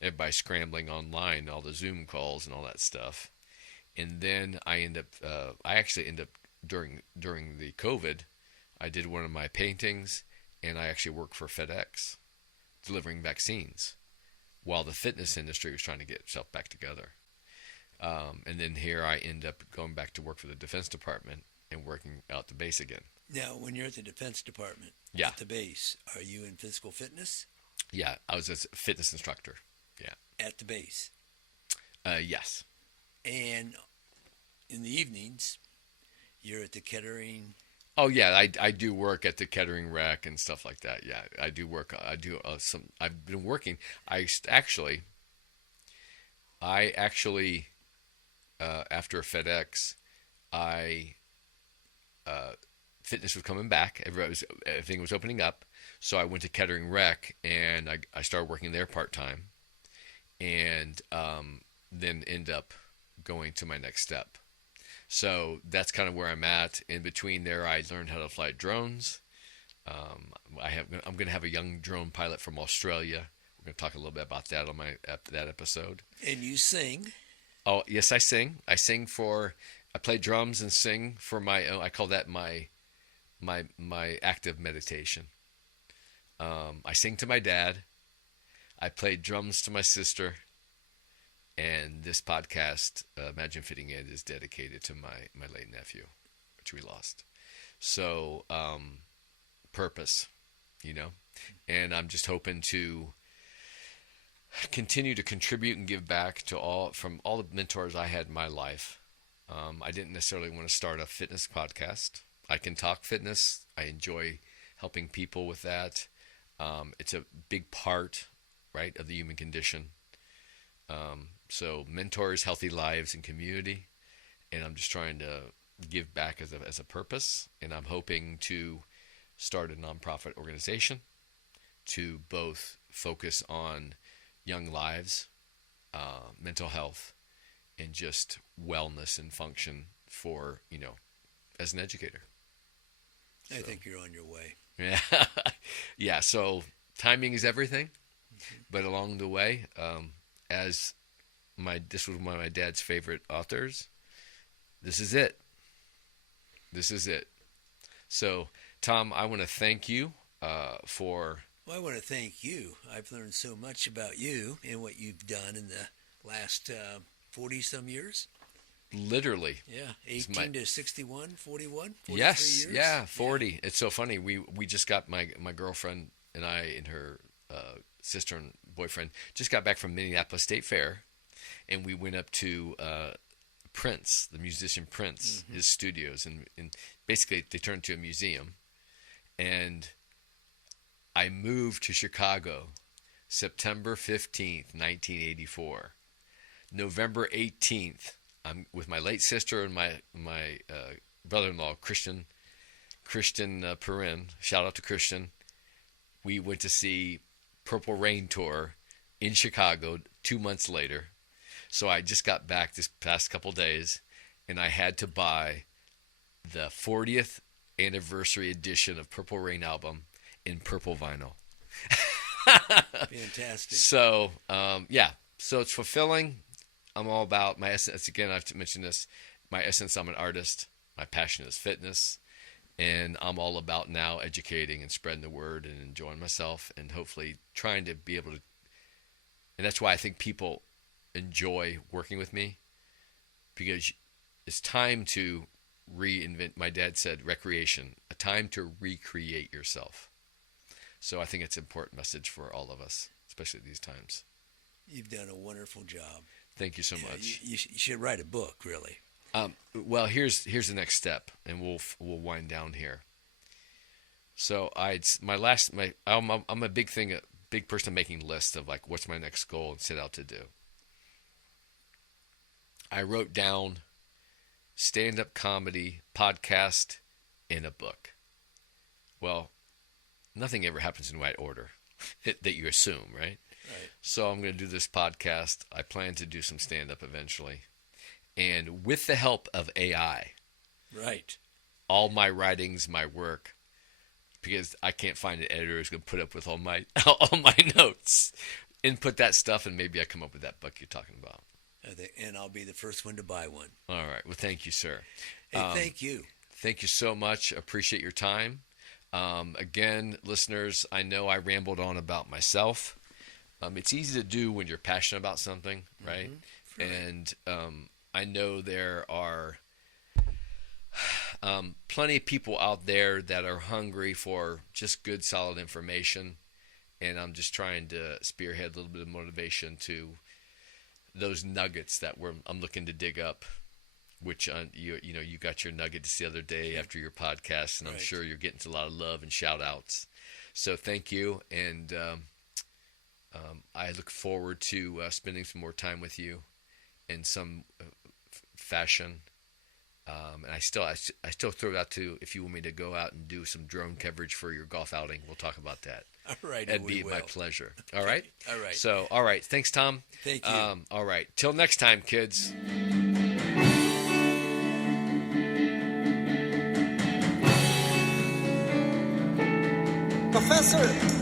Everybody scrambling online, all the Zoom calls and all that stuff. And then I actually end up during the COVID, I did one of my paintings, and I actually worked for FedEx, delivering vaccines, while the fitness industry was trying to get itself back together. And then here I end up going back to work for the Defense Department and working out the base again. Now, when you're at the Defense Department, at the base, are you in physical fitness? Yeah, I was a fitness instructor. Yeah. At the base? Yes. And in the evenings, you're at the Kettering? Oh, yeah, I do work at the Kettering Rec and stuff like that. Yeah, I do work. I do I've been working. After FedEx, fitness was coming back. Everything was opening up. So I went to Kettering Rec, and I started working there part-time, and then end up going to my next step. So that's kind of where I'm at. In between there, I learned how to fly drones. I'm going to have a young drone pilot from Australia. We're going to talk a little bit about that on that episode. And you sing? Oh, yes, I sing. I play drums and sing for my own. I call that my active meditation. I sing to my dad. I play drums to my sister. And this podcast, Imagine Fitting In, is dedicated to my late nephew, which we lost. So, purpose, you know. And I'm just hoping to continue to contribute and give back to all the mentors I had in my life. I didn't necessarily want to start a fitness podcast. I can talk fitness. I enjoy helping people with that. It's a big part, right, of the human condition. So mentors, healthy lives, and community. And I'm just trying to give back as a purpose. And I'm hoping to start a nonprofit organization to both focus on young lives, mental health, and just wellness and function for, you know, as an educator. I think you're on your way. Yeah. Yeah. So timing is everything, but along the way, this was one of my dad's favorite authors. This is it. This is it. So, Tom, I want to thank you for... Well, I want to thank you. I've learned so much about you and what you've done in the last 40-some years. Literally. Yeah, 18 to 61, 41, 43 yes, years. Yeah, 40. Yeah. It's so funny. We just got, my girlfriend and I and her sister and boyfriend just got back from Minneapolis State Fair, and we went up to Prince, the musician Prince, his studios, and basically they turned into a museum. And I moved to Chicago September 15th, 1984. November 18th, I'm with my late sister and my brother-in-law, Christian Perrin. Shout out to Christian. We went to see Purple Rain Tour in Chicago 2 months later. So I just got back this past couple days, and I had to buy the 40th anniversary edition of Purple Rain album in purple vinyl. Fantastic. So, so it's fulfilling. I'm all about my essence. Again, I've mentioned this. My essence, I'm an artist. My passion is fitness. And I'm all about now educating and spreading the word and enjoying myself and hopefully trying to be able to. And that's why I think people enjoy working with me, because it's time to reinvent. My dad said recreation, a time to recreate yourself. So I think it's an important message for all of us, especially at these times. You've done a wonderful job. Thank you so much. You should write a book, really. Well, here's the next step, and we'll wind down here. So I'm a big person making lists of like what's my next goal and set out to do. I wrote down stand-up comedy, podcast, and a book. Well, nothing ever happens in the right order that you assume, right? Right. So I'm going to do this podcast. I plan to do some stand-up eventually. And with the help of AI, right, all my writings, my work, because I can't find an editor who's going to put up with all my notes, input that stuff, and maybe I come up with that book you're talking about. And I'll be the first one to buy one. All right. Well, thank you, sir. Hey, thank you. Thank you so much. Appreciate your time. Again, listeners, I know I rambled on about myself. It's easy to do when you're passionate about something, right? Mm-hmm. Right. And I know there are plenty of people out there that are hungry for just good, solid information. And I'm just trying to spearhead a little bit of motivation to those nuggets that I'm looking to dig up, which you got your nuggets the other day after your podcast, and I'm sure you're getting a lot of love and shout outs. So thank you. And I look forward to spending some more time with you in some fashion. And I still throw it out to, if you want me to go out and do some drone coverage for your golf outing, we'll talk about that. All right. That'd be my pleasure. All right? All right. So, all right. Thanks, Tom. Thank you. All right. Till next time, kids. Professor.